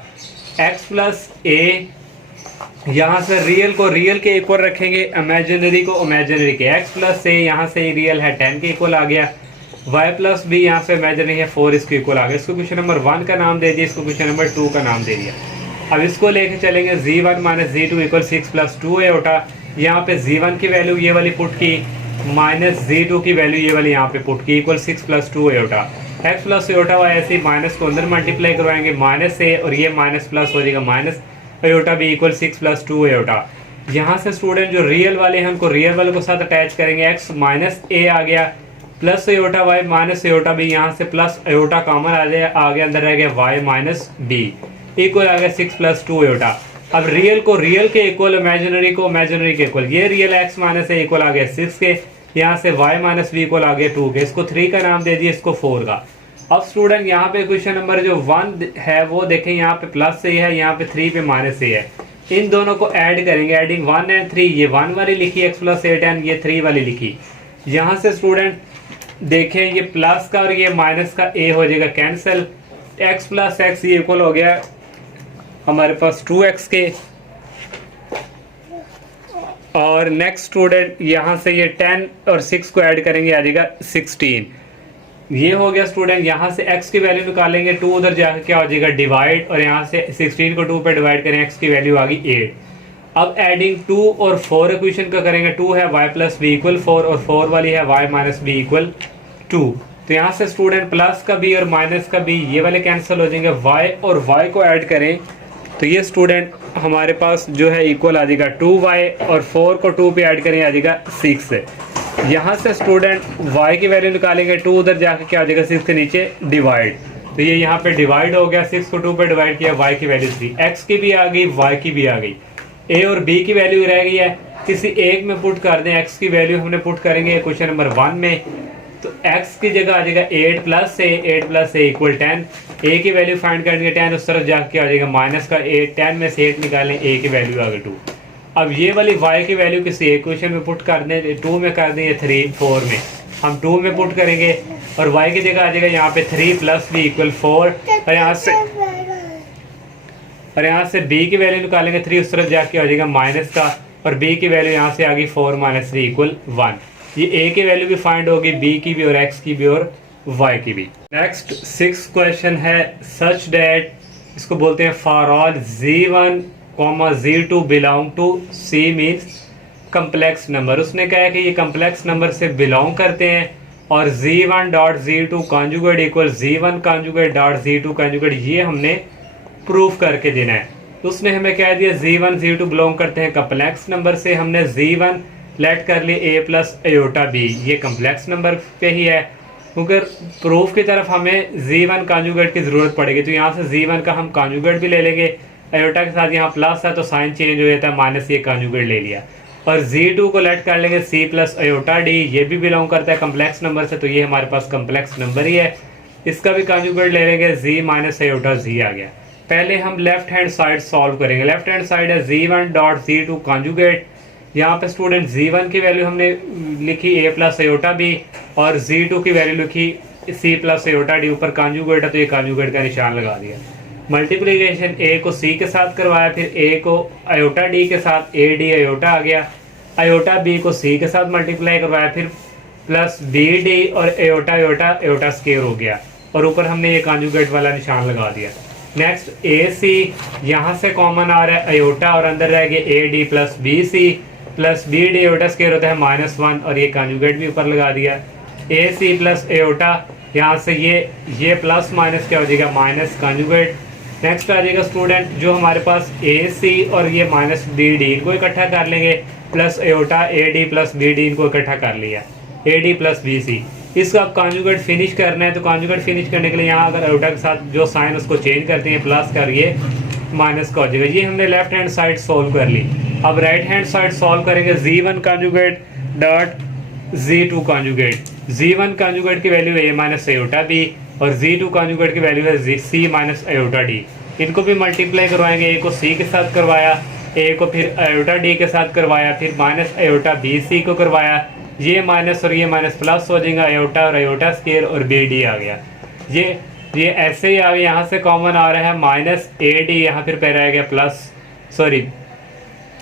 x plus a, यहाँ से रियल को रियल के इक्वल रखेंगे, इमेजिनरी को इमेजिनरी के, x प्लस a यहाँ से रियल है 10 के इक्वल आ गया, y प्लस b यहाँ से इमेजिनरी है 4 इसके इक्वल आ गया। इसको क्वेश्चन नंबर 1 का नाम दे दिया, इसको क्वेश्चन नंबर 2 का नाम दे दिया। अब इसको लेके चलेंगे z1 minus z2 equal 6 plus 2 iota. यहाँ पे z1 की वैल्यू ये वाली पुट की, माइनस z2 की वैल्यू ये वाली यहाँ पे पुट की, equal 6 plus 2 iota. x plus iota y ऐसे ही माइनस को अंदर मल्टीप्लाई करवाएंगे माइनस से, और ये माइनस प्लस हो जाएगा minus iota b equal 6 plus 2 iota. यहाँ से स्टूडेंट जो रियल वाले हैं उनको रियल वाले को साथ अटैच करेंगे, x माइनस a आ गया plus iota y minus iota b, यहाँ से प्लस आयोटा कॉमन आ गया अंदर रह गया y माइनस b इक्वल आ गया 6 प्लस 2 आयोटा। अब रियल को रियल के इक्वल, इमेजिनरी को इमेजिनरी के इक्वल, ये रियल x माइनस ए इक्वल आ गया 6 के, यहाँ से y माइनस b इक्वल आ गया 2 के, इसको 3 का नाम दे दिया, इसको 4 का। अब स्टूडेंट यहाँ पे क्वेश्चन नंबर जो 1 है वो देखें, यहाँ पे प्लस से है, यहाँ पे 3 पे माइनस से है, इन दोनों को ऐड करेंगे, एडिंग 1 एंड 3, ये 1 वाली लिखी x प्लस 8 एंड ये 3 वाली लिखी। यहाँ से स्टूडेंट देखें ये प्लस का और ये माइनस का a हो जाएगा कैंसिल, x प्लस x ये इक्वल हो गया हमारे पास 2x के। और नेक्स्ट स्टूडेंट यहाँ से ये 10 और 6 को ऐड करेंगे आ जाएगा 16, ये हो गया स्टूडेंट। यहाँ से x की वैल्यू निकालेंगे, 2 उधर जाकर क्या हो जाएगा डिवाइड, और यहाँ से 16 को 2 पे डिवाइड करें, x की वैल्यू आ गई 8। अब एडिंग 2 और 4 इक्वेशन का करेंगे, 2 है y प्लस बी इक्वल 4 और 4 वाली है y माइनस बी इक्वल 2। तो यहाँ से स्टूडेंट प्लस का b और माइनस का b ये वाले कैंसिल हो जाएंगे, y और y को ऐड करें तो ये स्टूडेंट हमारे पास जो है इक्वल आ जाएगा 2y, और 4 को 2 पे ऐड करें आ जाएगा 6। यहाँ से स्टूडेंट y की वैल्यू निकालेंगे, 2 उधर जाके क्या आ जाएगा 6 के नीचे डिवाइड, तो ये यहाँ पे डिवाइड हो गया, 6 को 2 पे डिवाइड किया, y की वैल्यू 3, x की भी आ गई y की भी आ गई, a और b की वैल्यू रह गई है, किसी एक में पुट कर दें। x की वैल्यू हमने पुट करेंगे क्वेश्चन नंबर 1 में, तो x की जगह आ जाएगा 8 प्लस ए इक्वल 10। a की वैल्यू फाइंड करेंगे 10, उस तरफ जाके आ जाएगा माइनस का 8, 10 में से 8 निकालें, a की वैल्यू आ गई 2। अब ये वाली y की वैल्यू किसी इक्वेशन में पुट कर दें, 2 में कर दें या 3 4 में, हम 2 में पुट करेंगे और y की जगह आ जाएगा यहाँ पे 3 प्लस बी इक्वल 4, और यहाँ से b की वैल्यू निकालेंगे 3, उस तरफ जाके आ जाएगा माइनस का, और b की वैल्यू यहाँ से आ गई 4 माइनस 3 इक्वल 1। ये a की वैल्यू भी फाइंड होगी, b की भी और x की भी और y की भी। नेक्स्ट 6 क्वेश्चन है सच दैट, इसको बोलते हैं for all z1, z2 belong to c means complex number. उसने कहा है कि ये कम्प्लेक्स नंबर से बिलोंग करते हैं और z1 dot z2 conjugate equal z1 conjugate dot z2 conjugate, ये हमने प्रूफ करके देना है। तो उसने हमें कह दिया z1 z2 बिलोंग करते हैं कम्प्लेक्स नंबर से, हमने z1 लेट कर लिए a प्लस अयोटा b, ये कम्प्लेक्स नंबर पे ही है, क्योंकि प्रूफ की तरफ हमें z1 कॉन्जुगेट की ज़रूरत पड़ेगी। तो यहाँ से z1 का हम कॉन्जुगेट भी ले लेंगे, अयोटा के साथ यहाँ प्लस है तो साइन चेंज हो जाता है, माइनस ये कॉन्जुगेट ले लिया, और z2 को लेट कर लेंगे c प्लस अयोटा d, ये भी बिलोंग करता है कम्प्लेक्स नंबर से, तो ये हमारे पास कम्प्लेक्स नंबर ही है। इसका भी कॉन्जुगेट ले लेंगे, z माइनस अयोटा z आ गया। पहले हम लेफ्ट हैंड साइड सॉल्व करेंगे। लेफ्ट हैंड साइड है z1 डॉट z2 कॉन्जुगेट, यहाँ पे स्टूडेंट z1 की वैल्यू हमने लिखी a प्लस अयोटा b और z2 की वैल्यू लिखी c प्लस अयोटा d, ऊपर कॉन्जुगेट है तो ये कॉन्जुगेट का निशान लगा दिया। मल्टीप्लिकेशन a को c के साथ करवाया, फिर a को अयोटा d के साथ a d अयोटा आ गया, अयोटा b को c के साथ मल्टीप्लाई करवाया, फिर प्लस b d और अयोटा अयोटा अयोटा स्क्वायर हो गया, और ऊपर हमने ये कॉन्जुगेट वाला निशान लगा दिया। नेक्स्ट ए सी, यहाँ से कॉमन आ रहा है अयोटा और अंदर रह गया A D plus B C, plus B D iota square होता है -1 और ये कॉन्जुगेट भी ऊपर लगा दिया। ए सी प्लस अयोटा, यहाँ से ये प्लस माइनस क्या हो जाएगा, माइनस कॉन्जुगेट। नेक्स्ट आ जाएगा स्टूडेंट जो हमारे पास ए सी और ये माइनस बी डी, इनको इकट्ठा कर लेंगे, plus iota A D plus B D, इनको इकट्ठा कर लिया, A D plus B C. इसका कॉन्जुगेट फिनिश करना है, तो कॉन्जुगेट फिनिश करने के लिए यहाँ अगर अयोटा के साथ जो साइन उसको चेंज करते हैं, प्लस करिए माइनस का हो जाएगा। ये हमने लेफ्ट हैंड साइड सॉल्व कर ली। अब राइट हैंड साइड सॉल्व करेंगे, z1 conjugate dot z2 conjugate. z1 conjugate की वैल्यू है a माइनस अयोटा b और z2 कॉन्जुगेट की वैल्यू है c माइनस अयोटा d। इनको भी मल्टीप्लाई करवाएंगे, a को c के साथ करवाया, a को फिर अयोटा d के साथ करवाया, फिर माइनस अयोटा बी सी को करवाया, ये माइनस और ये माइनस प्लस हो जाएगा, अयोटा और अयोटा स्क्वायर और बी डी आ गया। ये ऐसे ही आ गया, यहाँ से कॉमन आ रहा है माइनस ए डी, यहाँ फिर रह गया प्लस, सॉरी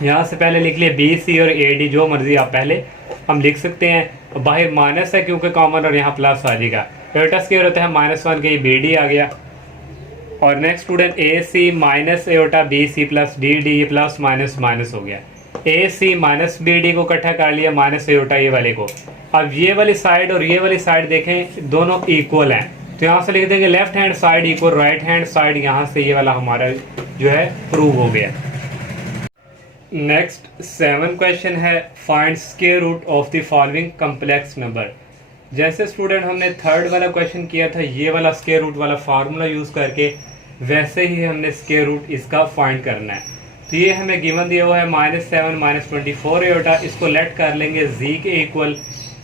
यहाँ से पहले लिख लिया बी सी और ए डी, जो मर्जी आप पहले हम लिख सकते हैं। बाहर माइनस है क्योंकि कॉमन और यहाँ प्लस आ जाएगा, अयोटा स्क्वायर होता है -1 के, ये बी डी आ गया। और next student A C minus iota B C plus D D, ये प्लस माइनस माइनस हो गया, A C minus B D को इकट्ठा कर लिया, माइनस अयोटा ये वाले को। अब ये वाली साइड और ये वाली साइड देखें दोनों इक्वल हैं, तो यहाँ से लिख देंगे left hand side equal right hand side, यहाँ से ये वाला हमारा जो है प्रूव हो गया। नेक्स्ट 7 क्वेश्चन है find square root of the following complex number. जैसे स्टूडेंट हमने थर्ड वाला क्वेश्चन किया था, ये वाला स्क्वायर रूट वाला फार्मूला यूज़ करके, वैसे ही हमने स्क्वायर रूट इसका फाइंड करना है। तो ये हमें गिवन दिया हुआ है -7 -24 अयोटा, इसको लेट कर लेंगे z के इक्वल,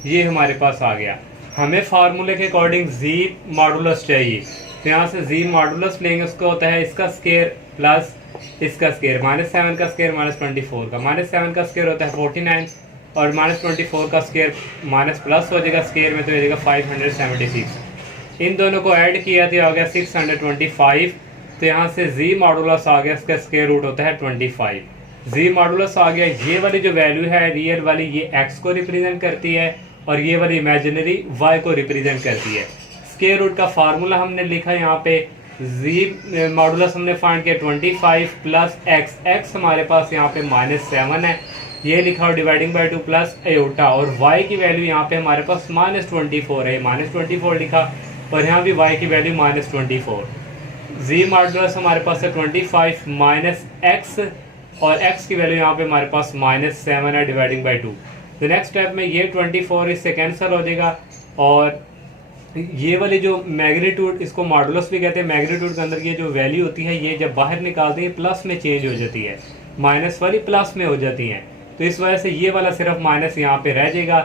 ये हमारे पास आ गया। हमें फार्मूले के अकॉर्डिंग z मॉडुलस चाहिए, तो यहाँ से z मॉडुलस लेंगे, उसका होता है इसका स्क्वायर प्लस इसका स्क्वायर, -7 का स्क्वायर -24 का, -7 का स्क्वायर होता है 49 और -24 का स्क्वायर माइनस प्लस हो जाएगा स्क्वायर में, तो हो जाएगा 576। इन दोनों को ऐड किया तो आ गया 625, तो यहाँ से z मॉडुलस आ गया, इसका स्क्वायर रूट होता है 25। z मॉडुलस आ गया, ये वाली जो वैल्यू है रियल वाली ये x को रिप्रेजेंट करती है और ये वाली इमेजिनरी y को रिप्रेजेंट करती है। स्क्वायर रूट का फार्मूला हमने लिखा यहाँ पे, z मॉडुलस हमने फाइंड किया 25 प्लस x हमारे पास यहाँ पे -7 है, ये लिखा और डिवाइडिंग बाय 2 प्लस अयोटा, और y की वैल्यू यहाँ पे हमारे पास -24 है, -24 लिखा, और यहाँ भी y की वैल्यू -24। z मॉडुलस हमारे पास है 25 माइनस x और x की वैल्यू यहाँ पे हमारे पास -7 है डिवाइडिंग बाय 2। तो नेक्स्ट स्टेप में ये 24 इससे कैंसिल हो जाएगा, और ये वाली जो मैग्नीट्यूड, इसको मॉडुलस भी कहते हैं, मैग्नीट्यूड के अंदर ये जो वैल्यू होती है ये जब बाहर निकालते हैं प्लस में चेंज हो जाती है, माइनस वाली प्लस में हो जाती है, तो इस वजह से ये वाला सिर्फ माइनस यहाँ पे रह जाएगा।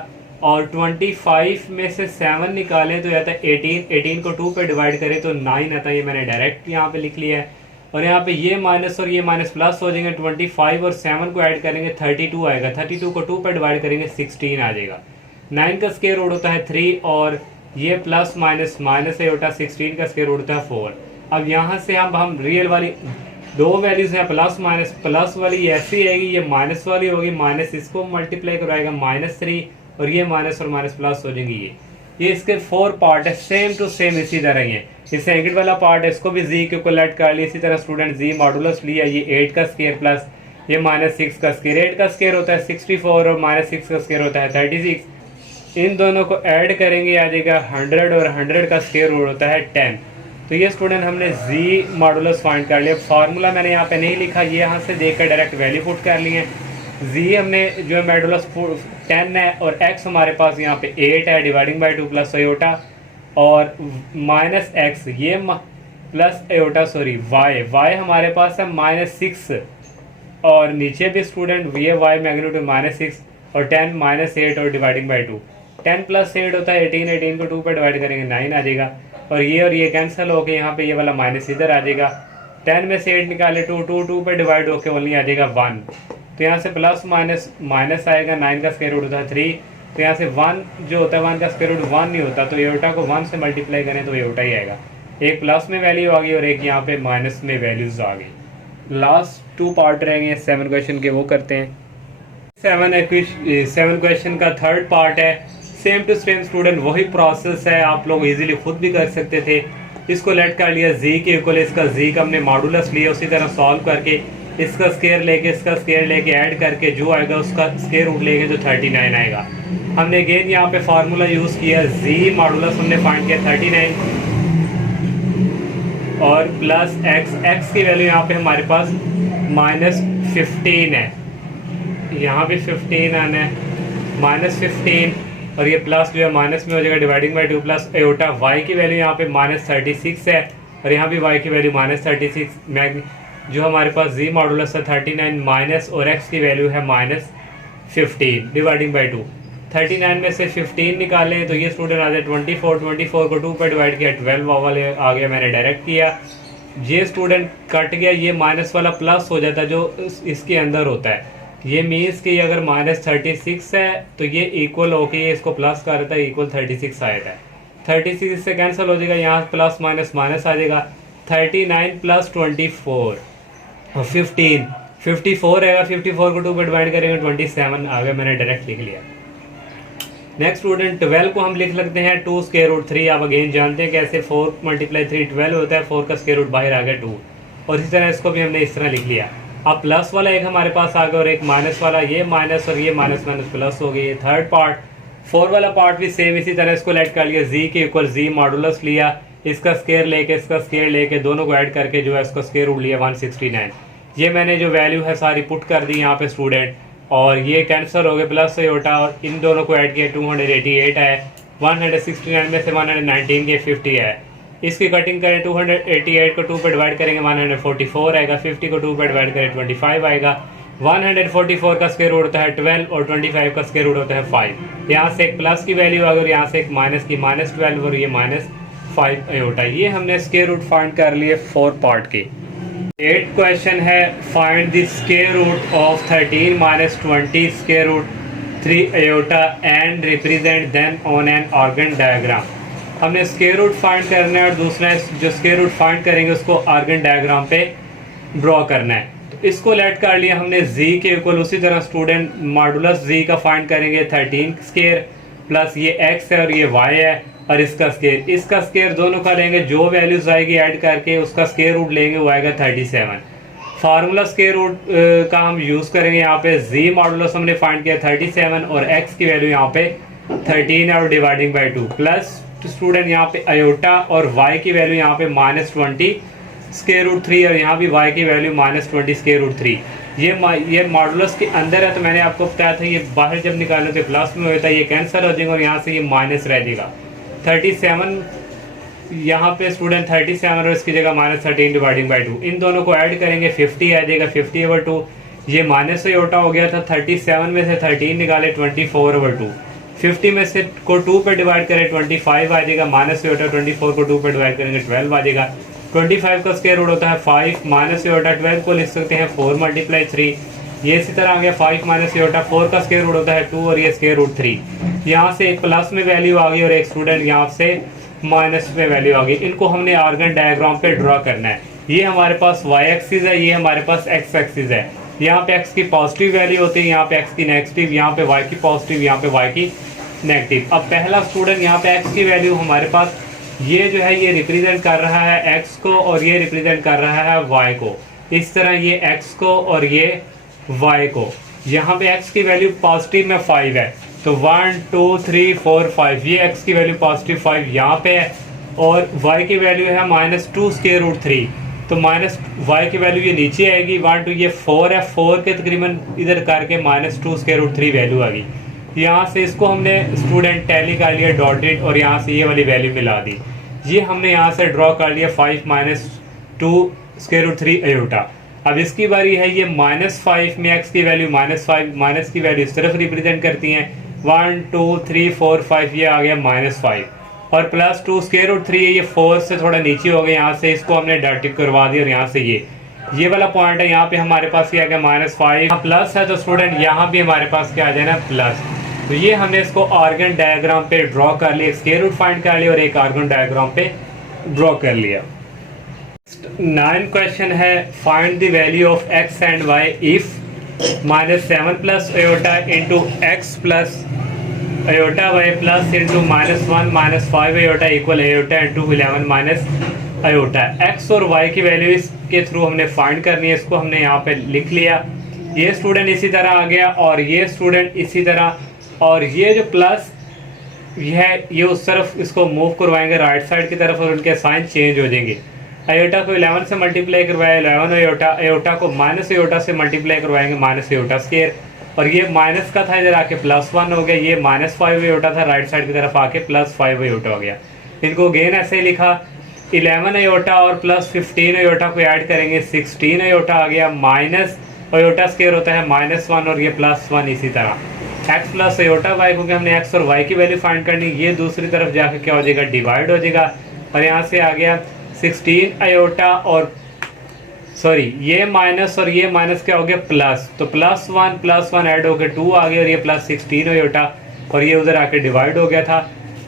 और 25 में से 7 निकालें तो आता है 18, 18 को 2 पे डिवाइड करें तो 9 आता है। ये मैंने डायरेक्ट यहाँ पे लिख लिया है। और यहाँ पे ये माइनस और ये माइनस प्लस हो जाएंगे। 25 और 7 को ऐड करेंगे 32 आएगा। 32 को 2 पे डिवाइड करेंगे 16 आ जाएगा। 9 का स्क्वायर रूट होता है 3 और ये प्लस माइनस माइनस है होता है 16 का स्क्वायर रूट होता है 4। अब यहाँ से हम रियल वाली दो वैल्यूज हैं प्लस माइनस, प्लस वाली ऐसी आएगी, ये माइनस वाली होगी, माइनस इसको मल्टीप्लाई कराएगा -3 और ये माइनस और माइनस प्लस हो जाएंगी। ये इसके 4 पार्ट है, सेम टू सेम इसी तरह ही है। ये सेकंड वाला पार्ट है, इसको भी जी के इक्विवेलेंट कर लिया। इसी तरह स्टूडेंट जी मॉडुलस लिया, ये 8 का स्क्वायर प्लस ये -6 का स्क्वायर। 8 का स्क्वायर होता है 64 और -6 का स्क्वायर होता है 36। इन दोनों को ऐड करेंगे आ जाएगा 100 और 100 का स्क्वायर रूट होता है 10। तो ये स्टूडेंट हमने जी मॉडुलस फाइंड कर लिया। फार्मूला मैंने यहाँ पे नहीं लिखा, ये यहाँ से देखकर डायरेक्ट वैल्यू पुट कर ली है। जी हमने जो है मॉडुलस 10 है और एक्स हमारे पास यहाँ पे 8 है डिवाइडिंग बाई 2 प्लस एयोटा और -x ये प्लस एयोटा सॉरी y हमारे पास है -6 और नीचे भी स्टूडेंट ये y मैग्नीट्यूड -6 और 10 -8 और डिवाइडिंग बाई 2। 10 + 8 होता है 18, 18 को 2 पे डिवाइड करेंगे 9 आ जाएगा और ये कैंसिल होके यहाँ पे ये वाला माइनस इधर आ जाएगा। 10 में से 8 निकाले 2 पे डिवाइड होके ओनली आ जाएगा 1। तो यहाँ से प्लस माइनस माइनस आएगा। 9 का स्क्वायर रूट होता है 3। तो यहाँ से 1 जो होता है 1 का स्क्वायर रूट 1 नहीं होता, तो एयोटा को 1 से मल्टीप्लाई करें तो एयोटा ही आएगा। एक प्लस में वैल्यू आ गई और एक यहाँ पे माइनस में वैल्यूज आ गई। लास्ट 2 पार्ट रहेंगे 7 क्वेश्चन के, वो करते हैं। 7 क्वेश्चन का थर्ड पार्ट है। सेम टू सेम स्टूडेंट वही प्रोसेस है, आप लोग इजीली खुद भी कर सकते थे। इसको लेट कर लिया जी के इक्वल, इसका जी का हमने मॉडुलस लिया, उसी तरह सॉल्व करके इसका स्क्वायर लेके इसका स्क्वायर लेके ऐड करके जो आएगा उसका स्क्वायर रूट लेंगे तो 39 आएगा। हमने अगेन यहाँ पे फार्मूला यूज़ किया, जी मॉडुलस हमने फाइंड किया 39 और प्लस एक्स की वैल्यू यहाँ पे हमारे पास -15 है, यहाँ भी 15 आना है -15 और ये प्लस जो है माइनस में हो जाएगा dividing by 2 plus iota. Y की वैल्यू यहाँ पे -36 है और यहाँ भी वाई की वैल्यू -36 जो हमारे पास जी मॉडुलस है 39 माइनस और एक्स की वैल्यू है -15 डिवाइडिंग बाई 2। 39 में से 15 निकालें तो ये स्टूडेंट आ जाए 24 को 2 पे डिवाइड किया 12 वाले आ गया, मैंने डायरेक्ट किया। ये स्टूडेंट कट गया, ये माइनस वाला प्लस हो जाता है जो इसके अंदर होता है। ये मीन्स कि अगर -36 है तो ये इक्वल होके ये इसको प्लस कर देता है, इक्वल 36 आएगा। 36 से कैंसिल हो जाएगा, यहाँ प्लस माइनस माइनस आ जाएगा। 39 + 24 और 15 54 रहेगा। 54 को 2 पे डिवाइड करेंगे 27 आ गया, मैंने डायरेक्ट लिख लिया। नेक्स्ट स्टूडेंट 12 को हम लिख सकते हैं 2 स्क्वायर रूट 3। आप अगेन जानते हैं कैसे 4 × 3 12 होता है, 4 का स्क्वायर रूट बाहर आ गया 2 और इसी तरह इसको भी हमने इस तरह लिख लिया। अब प्लस वाला एक हमारे पास आ गया और एक माइनस वाला, ये माइनस और ये माइनस माइनस प्लस हो गई। थर्ड पार्ट 4 वाला पार्ट भी सेम इसी तरह इसको लेट कर लिया, जी के इक्वल जी मॉडुलस लिया, इसका स्क्वायर लेके इसका स्क्वायर लेके दोनों को ऐड करके जो है इसका स्क्वायर रूट लिया 169। ये मैंने जो वैल्यू है सारी पुट कर दी यहाँ पे स्टूडेंट और ये कैंसिल हो गए प्लस एयोटा और इन दोनों को ऐड किया 288 है। 169 में से 119 के 50 है। इसकी कटिंग करें 288 को 2 पे डिवाइड करेंगे 144 आएगा। 50 को 2 पे डिवाइड करें 25 आएगा। 144 का स्क्वायर रूट होता है 12 और 25 का स्क्वायर रूट होता है 5। यहाँ से एक प्लस की वैल्यू आ गई और यहाँ से एक माइनस की -12 और ये -5 एयोटा। ये हमने स्क्वायर रूट फाइंड कर लिए 4 पार्ट के। 8 क्वेश्चन है, find the square root of 13 - 20 square root 3 iota and represent them on an Argand diagram. हमने स्क्वायर रूट फाइंड करना है और दूसरा जो स्क्वायर रूट फाइंड करेंगे उसको ऑर्गन डायग्राम पे ड्रॉ करना है। तो इसको लेट कर लिया हमने जी के इक्वल, उसी तरह स्टूडेंट मॉडुलस जी का फाइंड करेंगे 13 स्क्वायर प्लस ये एक्स है और ये वाई है और इसका स्क्वायर दोनों का लेंगे, जो वैल्यूज आएगी ऐड करके उसका स्क्वायर रूट लेंगे वो आएगा 37। फार्मूला स्क्वायर रूट का हम यूज़ करेंगे यहाँ पे। जी मॉडुलस हमने फाइंड किया 37 और एक्स की वैल्यू यहाँ पे 13 है और डिवाइडिंग बाई 2 प्लस स्टूडेंट यहाँ पे अयोटा और y की वैल्यू यहाँ पे -20 स्क्वायर रूट 3 और यहाँ भी y की वैल्यू -20 स्क्वायर रूट 3। ये मॉडुलस के अंदर है तो मैंने आपको बताया था ये बाहर जब निकालने तो प्लस में होता है, ये कैंसिल हो जाएगा और यहाँ से ये माइनस रह जाएगा। 37 यहाँ पे स्टूडेंट 37 और इसकी जगह -13 डिवाइडिंग बाई 2, इन दोनों को ऐड करेंगे 50 आ जाएगा। 50/2 ये माइनस अयोटा हो गया था। 37 में से 13 निकाले 24/2, 50 में से को 2 पे डिवाइड करें 25 आ जाएगा, माइनस ये होता है 24 को 2 पे डिवाइड करेंगे 12 आ जाएगा। 25 का स्क्वायर रूट होता है 5, माइनस ये होता है 12 को लिख सकते हैं 4 मल्टीप्लाई 3। ये इसी तरह आ गया 5 माइनस ये होता है 4 का स्क्वायर रूट होता है 2 और ये स्क्वायर रूट 3। यहाँ से एक प्लस में वैल्यू आ गई और एक स्टूडेंट यहाँ से माइनस में वैल्यू आ गई। इनको हमने आर्गन डायग्राम पे ड्रॉ करना है। ये हमारे पास y एक्सिस है, ये हमारे पास x एक्सिस है। यहाँ पे x की पॉजिटिव वैल्यू होती है, यहाँ पे x की नेगेटिव, यहाँ पे y की पॉजिटिव, यहाँ पे y की नेगेटिव। अब पहला स्टूडेंट यहाँ पे x की वैल्यू हमारे पास ये जो है ये रिप्रेजेंट कर रहा है x को और ये रिप्रेजेंट कर रहा है y को। इस तरह ये x को और ये y को। यहाँ पे x की वैल्यू पॉजिटिव में 5 है तो 1 2 3 4 5, ये x की वैल्यू पॉजिटिव 5 यहाँ पे है और y की वैल्यू है -2 स्क्वायर रूट 3 तो माइनस y की वैल्यू ये नीचे आएगी 1 2, ये 4 है, 4 के तकरीबन इधर करके -2 स्क्वायर रूट 3 वैल्यू आ गई। यहाँ से इसको हमने स्टूडेंट टैली कर लिया डॉटेड और यहाँ से ये वाली वैल्यू मिला दी। ये हमने यहाँ से ड्रॉ कर लिया 5 -2 स्क्वायर रूट 3 अयोटा। अब इसकी बारी है, ये -5 में x की वैल्यू -5, माइनस की वैल्यू इस तरफ रिप्रेजेंट करती हैं 1 2 3 4 5, ये आ गया -5 और +2 स्क्वायर रूट 3 है, ये 4 से थोड़ा नीचे हो गया। यहाँ से इसको हमने डॉटेड करवा दिया और यहाँ से ये वाला पॉइंट है, यहाँ पे हमारे पास ये आ गया -5, प्लस है तो स्टूडेंट यहाँ भी हमारे पास क्या आ जाए ना प्लस। तो ये हमने इसको आर्गन डायग्राम पे ड्रॉ कर लिया, स्क्वायर रूट फाइंड कर लिया और एक आर्गन डायग्राम पे ड्रॉ कर लिया। 9 क्वेश्चन है, find the value of x and y if -7 plus iota into x plus iota y plus into -1 -5 iota equal iota into 11 minus iota. x और y की वैल्यू इसके थ्रू हमने फाइंड करनी है, इसको हमने यहाँ पे लिख लिया। ये स्टूडेंट इसी तरह आ गया और ये स्टूडेंट इसी तरह, और ये जो प्लस ये उस तरफ इसको मूव करवाएंगे राइट साइड की तरफ और उनके साइन चेंज हो जाएंगे। अयोटा को 11 से मल्टीप्लाई करवाया 11 अयोटा, अयोटा को माइनस अयोटा से मल्टीप्लाई करवाएंगे माइनस अयोटा स्क्वायर, और ये माइनस का था इधर आके +1 हो गया, ये -5 अयोटा था राइट साइड की तरफ आके +5 अयोटा हो गया। इनको अगेन ऐसे ही लिखा 11 अयोटा और +15 अयोटा को ऐड करेंगे 16 अयोटा आ गया, माइनस अयोटा स्क्वायर होता है -1 और ये +1 इसी तरह x प्लस अयोटा y, क्योंकि हमने x और y की वैल्यू फाइंड करनी, ये दूसरी तरफ जाकर क्या हो जाएगा डिवाइड हो जाएगा और यहाँ से आ गया 16 अयोटा और सॉरी ये माइनस और ये माइनस क्या हो गया प्लस, तो +1 ऐड हो गया 2 आ गया और ये +16 अयोटा और ये उधर आके डिवाइड हो गया था।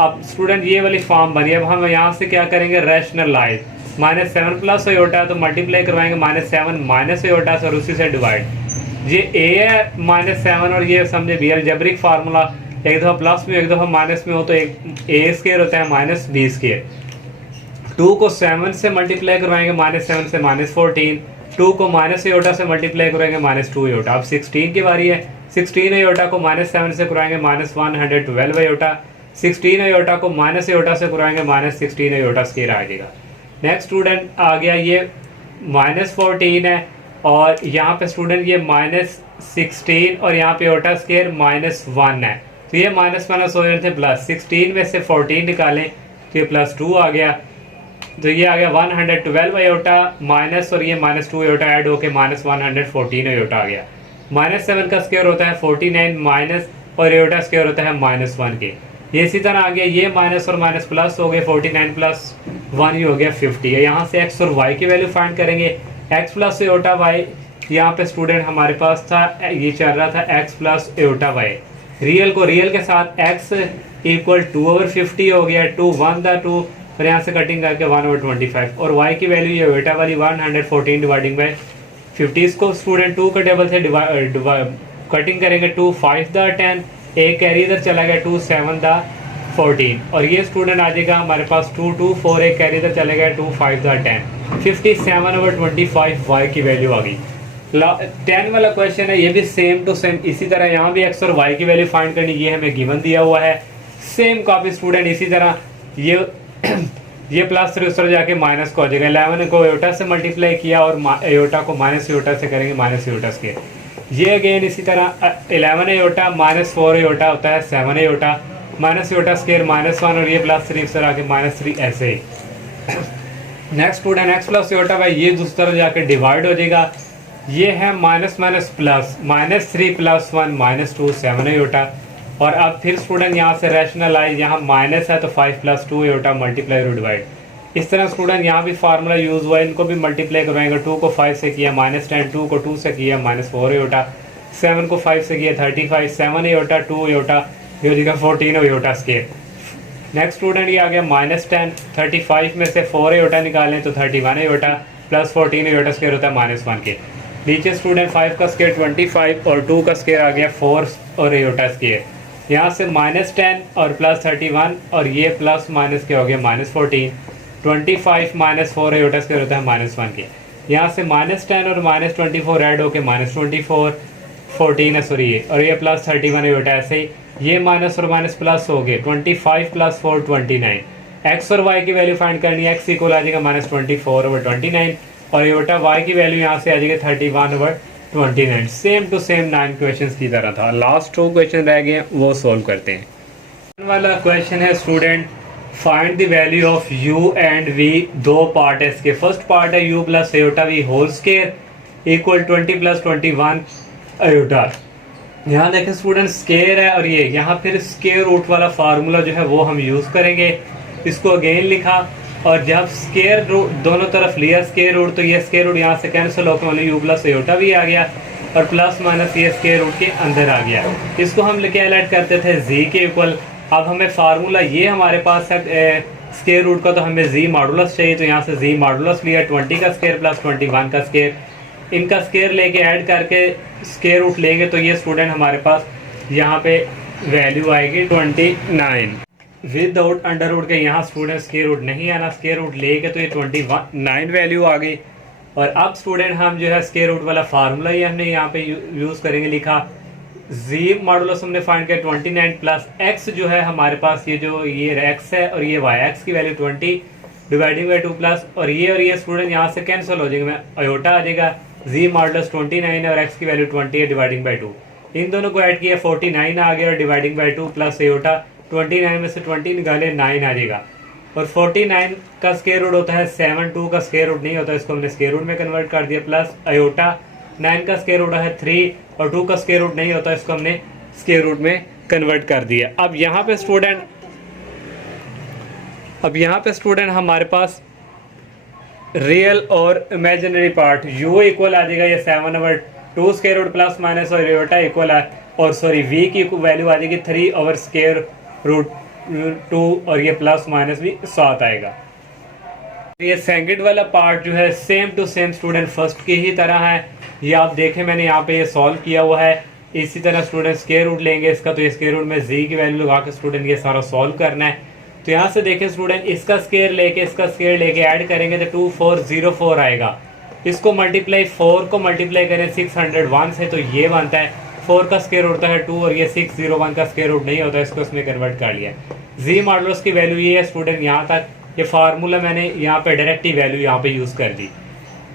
अब स्टूडेंट ये वाली फॉर्म बनी, अब हम यहाँ से क्या करेंगे रैशनलाइज, -7 प्लस अयोटा तो मल्टीप्लाई करवाएंगे -7 माइनस अयोटा से और उसी से डिवाइड। ये a है -7 और ये समझे भी अलजेब्रिक फार्मूला, एक दफ़ा प्लस में एक दफ़ा माइनस में हो तो एक a स्क्वायर होता है -b स्क्वायर। 2 को 7 से मल्टीप्लाई करवाएंगे -7 से -14, 2 को माइनस अयोटा से मल्टीप्लाई करेंगे -2 अयोटा। अब 16 की बारी है, 16 अयोटा को -7 से कराएंगे -112 अयोटा, 16 अयोटा को माइनस अयोटा से कराएंगे -16 अयोटा स्क्वायर आ जाएगा। नेक्स्ट स्टूडेंट आ गया ये -14 है और यहाँ पे स्टूडेंट ये -16 और यहाँ पे अयोटा स्क्वायर -1 है, तो ये माइनस हो रहे थे प्लस, 16 में से 14 निकालें तो ये +2 आ गया, तो ये आ गया 112 अयोटा माइनस और ये -2 अयोटा ऐड होके -114 अयोटा आ गया। -7 का स्क्वायर होता है 49 माइनस और अयोटा स्क्वायर होता है -1 के, ये इसी तरह आ गया, ये माइनस और माइनस प्लस हो गए 49 + 1 ही हो गया 50 है। यहाँ से x और y की वैल्यू फाइंड करेंगे, x प्लस अयोटा y, यहाँ पे स्टूडेंट हमारे पास था ये चल रहा था x plus iota y, real को रियल के साथ x इक्वल 2/50 हो गया, 2 1 था 2 और यहाँ से कटिंग करके 1/25 और y की वैल्यू ये अयोटा वाली 114 डिवाइडिंग बाय 50। इसको स्टूडेंट 2 के टेबल से कटिंग करेंगे, 2 5 दा 10, एक कैरी इधर चला गया 2 7 दा 14 और ये स्टूडेंट आ जाएगा हमारे पास 2 2 4, एक कैरी इधर चला गया 2 5 दा 10, 57/25 y की वैल्यू आ गई। 10 वाला क्वेश्चन है, ये भी सेम टू सेम इसी तरह, यहाँ भी x और y की वैल्यू फाइंड करनी, ये हमें गिवन दिया हुआ है सेम कॉपी स्टूडेंट इसी तरह। ये +3 उस तरह जाके माइनस को हो जाएगा, 11 को अयोटा से मल्टीप्लाई किया और अयोटा को माइनस अयोटा से करेंगे माइनस अयोटा स्क्वायर। ये अगेन इसी तरह 11 अयोटा -4 अयोटा होता है 7 अयोटा माइनस अयोटा स्क्वायर -1 और ये +3 इस तरह आके -3 ऐसे ही। Next student x plus iota भाई ये दूसरी तरह जाके डिवाइड हो जाएगा, ये है माइनस माइनस प्लस -3 + 1 -2 7 अयोटा, और अब फिर स्टूडेंट यहाँ से रैशनलाइज, यहाँ माइनस है तो 5 + 2 एटा मल्टीप्लाई और डिवाइड। इस तरह स्टूडेंट यहाँ भी फार्मूला यूज़ हुआ है, इनको भी मल्टीप्लाई करवाएंगे। 2 को 5 से किया -10, 2 को 2 से किया -4 एटा, 7 को 5 से किया 35, 7 एटा 2 एटा, ये हो जाएगा 14 एटा स्केयर। नेक्स्ट स्टूडेंट ये आ गया -10, 35 में से 4 एटा निकालें तो 31 एटा प्लस 14 एटा स्केयर होता है -1 के। नीचे स्टूडेंट 5 का स्केयर 25 और 2 का स्केयर आ गया 4 और एटा स्केयर। यहाँ से -10 और प्लस 31 और ये प्लस माइनस के हो गया -14, 25 -4 एटा स्केयर होता है -1 के। यहाँ से -10 और -24 ऐड होके -24, 14 है सॉरी ये, और ये प्लस 31 एटा, ऐसे ही ये माइनस और माइनस प्लस हो गए। 25 + 4 29। एक्स और वाई की वैल्यू फाइंड करनी है। एक्स इक्वल आ जाएगा -24/29 और एटा वाई की वैल्यू यहाँ से आ जाएगी 31/29। सेम टू सेम 9 क्वेश्चंस की तरह था। लास्ट 2 क्वेश्चन रह गए, वो सोल्व करते हैं। वाला क्वेश्चन है student, find the value of u and v। 2 part है इसके। फर्स्ट पार्ट है u + एटा v होल स्केयर इक्वल 20 + 21 एटा। यहाँ देखें स्टूडेंट स्केयर है और ये यहाँ फिर स्केयर रूट वाला फार्मूला जो है वो हम यूज़ करेंगे। इसको अगेन लिखा और जब स्केयर रूट दोनों तरफ लिया स्केयर रूट, तो ये स्केयर रूट यहाँ से कैंसिल होकर मतलब u + एटा भी आ गया और प्लस माइनस ये स्केयर रूट के अंदर आ गया। इसको हम लिखे एलाइट करते थे z के इक्वल। अब हमें फार्मूला ये हमारे पास है स्केयर रूट का, तो हमें z मॉडुलस चाहिए, तो यहाँ से z मॉडुलस लिया 20 का स्केयर प्लस 21 का स्केयर। इनका स्केयर लेके ऐड करके स्केयर रूट लेंगे तो ये स्टूडेंट हमारे पास यहाँ पे वैल्यू आएगी 29 विदाउट अंडर रूट के। यहाँ स्टूडेंट स्केयर रूट नहीं आना, स्केयर रूट लेके तो ये 29 वैल्यू आ गई। और अब स्टूडेंट हम जो है स्केयर रूट वाला फार्मूला ये हमने यहाँ पे यूज़ करेंगे। लिखा z मॉडुलस हमने फाइंड किया 29 प्लस x जो है हमारे पास ये जो ये x है और ये y, x की वैल्यू 20 डिवाइडिंग बाई 2 प्लस और ये स्टूडेंट यहाँ से कैंसिल हो जाएगा, एटा आ जाएगा। z मॉडुलस 29 है और x की वैल्यू 20 है डिवाइडिंग बाई 2। इन दोनों को ऐड किया 49 आ गया और डिवाइडिंग बाई 2 प्लस एटा 29 में से 20 निकाले 9 आ जाएगा। और 49 का स्केयर रूट होता है 7, 2 का स्केयर रूट नहीं होता, इसको हमने स्केयर रूट में कन्वर्ट कर दिया। प्लस एटा 9 का स्केयर रूट है 3 और 2 का स्केयर रूट नहीं होता, इसको हमने स्केयर रूट में कन्वर्ट कर दिया। अब यहाँ पे स्टूडेंट हमारे पास रियल और इमेजिनरी पार्ट u इक्वल आ जाएगा ये 7/2 स्केयर रूट प्लस माइनस और एटा इक्वल है और सॉरी v की वैल्यू आ जाएगी 3 स्केयर रूट 2 और ये प्लस माइनस भी 7 आएगा। ये सेकंड वाला पार्ट जो है same to same student first की ही तरह है। ये आप देखें मैंने यहाँ पे ये सॉल्व किया हुआ है। इसी तरह स्टूडेंट स्केयर रूट लेंगे इसका, तो ये स्केयर रूट में z की वैल्यू लगा के स्टूडेंट ये सारा सॉल्व करना है। तो यहाँ से देखें स्टूडेंट इसका स्केयर लेके ऐड करेंगे तो 2404 आएगा। इसको मल्टीप्लाई 4 को मल्टीप्लाई करें 601 से तो ये बनता है 4 का स्केयर होता है 2 और ये 601 का स्केयर रूट नहीं होता, इसको इसमें कन्वर्ट कर लिया। z मॉडुलस की वैल्यू ये है स्टूडेंट, यहाँ तक ये फार्मूला मैंने यहाँ पे डायरेक्ट ही वैल्यू यहाँ पे यूज़ कर दी।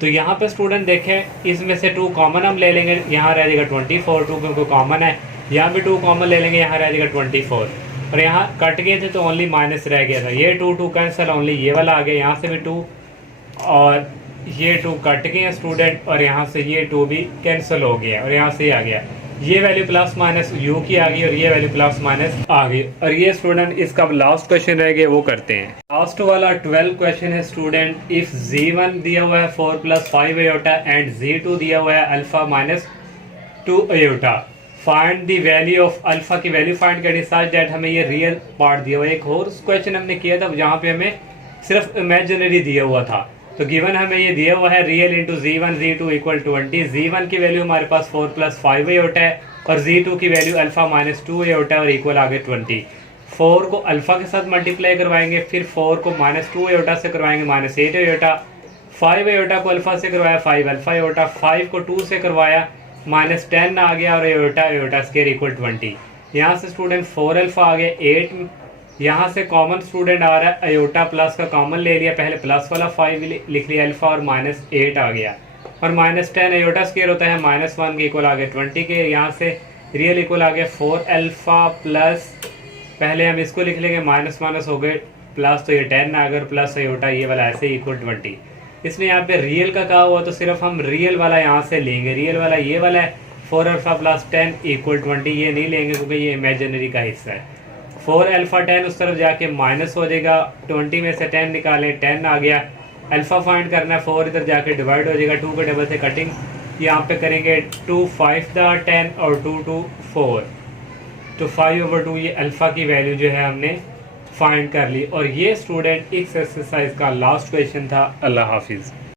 तो यहाँ पे स्टूडेंट देखें इसमें से 2 कॉमन हम ले लेंगे, यहाँ रह जाएगा 24, 2 क्योंकि कॉमन है। यहाँ भी 2 कॉमन ले लेंगे, यहाँ रह जाएगा 24 और यहाँ कट गए थे तो ओनली माइनस रह गया था। ये 2 कैंसिल, ओनली ये वाला आ गया। यहाँ से भी 2 और ये 2 कट गए हैं स्टूडेंट और यहाँ से ये 2 भी कैंसिल हो गया और यहाँ से ही आ गया। ये वैल्यू प्लस माइनस u की आ गई और ये वैल्यू प्लस माइनस आ गई। और ये स्टूडेंट इसका लास्ट क्वेश्चन रह गया वो करते हैं। लास्ट वाला 12 क्वेश्चन है स्टूडेंट, इफ z1 दिया हुआ है 4 + 5 एटा एंड z2 दिया हुआ है α - 2 एटा, find the value of alpha की वैल्यू फाइंड करनी सच दैट हमें ये रियल पार्ट दिया हुआ है। एक और क्वेश्चन हमने किया था जहाँ पे हमें सिर्फ इमेजिनरी दिया हुआ था। तो गिवन हमें ये दिया हुआ है real into z1 z2 equal 20। z1 की वैल्यू हमारे पास 4 + 5 एटा है और z2 की वैल्यू α - 2 एटा है और इक्वल आ गए 20। 4 को अल्फा के साथ मल्टीप्लाई करवाएंगे, फिर 4 को -2 एटा से करवाएंगे -8 एटा, 5 एटा को अल्फा से करवाया 5 अल्फा एटा, 5 को 2 से करवाया -10 आ गया और एटा स्केयर इक्वल 20। यहाँ से स्टूडेंट 4 अल्फा आ गया 8। यहाँ से कॉमन स्टूडेंट आ रहा है एटा प्लस का कॉमन ले लिया, पहले प्लस वाला 5 लिख लिया अल्फा और -8 आ गया और -10 एटा स्केयर होता है -1 के इक्वल आ गया 20 के। यहाँ से रियल इक्वल आ गया 4 अल्फा प्लस, पहले हम इसको लिख लेंगे माइनस माइनस हो गए प्लस, तो ये 10 आ गया प्लस एटा ये वाला ऐसे इक्वल 20। इसने यहाँ पे रियल का कहा हुआ तो सिर्फ हम रियल वाला यहाँ से लेंगे। रियल वाला ये वाला है 4 अल्फ़ा प्लस 10 इक्वल 20, ये नहीं लेंगे क्योंकि ये इमेजिनरी का हिस्सा है। 4 अल्फ़ा 10 उस तरफ जाके माइनस हो जाएगा, 20 में से 10 निकालें, 10 आ गया। अल्फ़ा फाइंड करना है, 4 इधर जाके डिवाइड हो जाएगा, 2 के डबल से कटिंग यहाँ पे करेंगे, 2 5 दा 10 और 2 2 4, तो 5/2 ये अल्फ़ा की वैल्यू जो है हमने फाइंड कर ली। और ये स्टूडेंट इस एक्सरसाइज का लास्ट क्वेश्चन था। अल्लाह हाफिज़।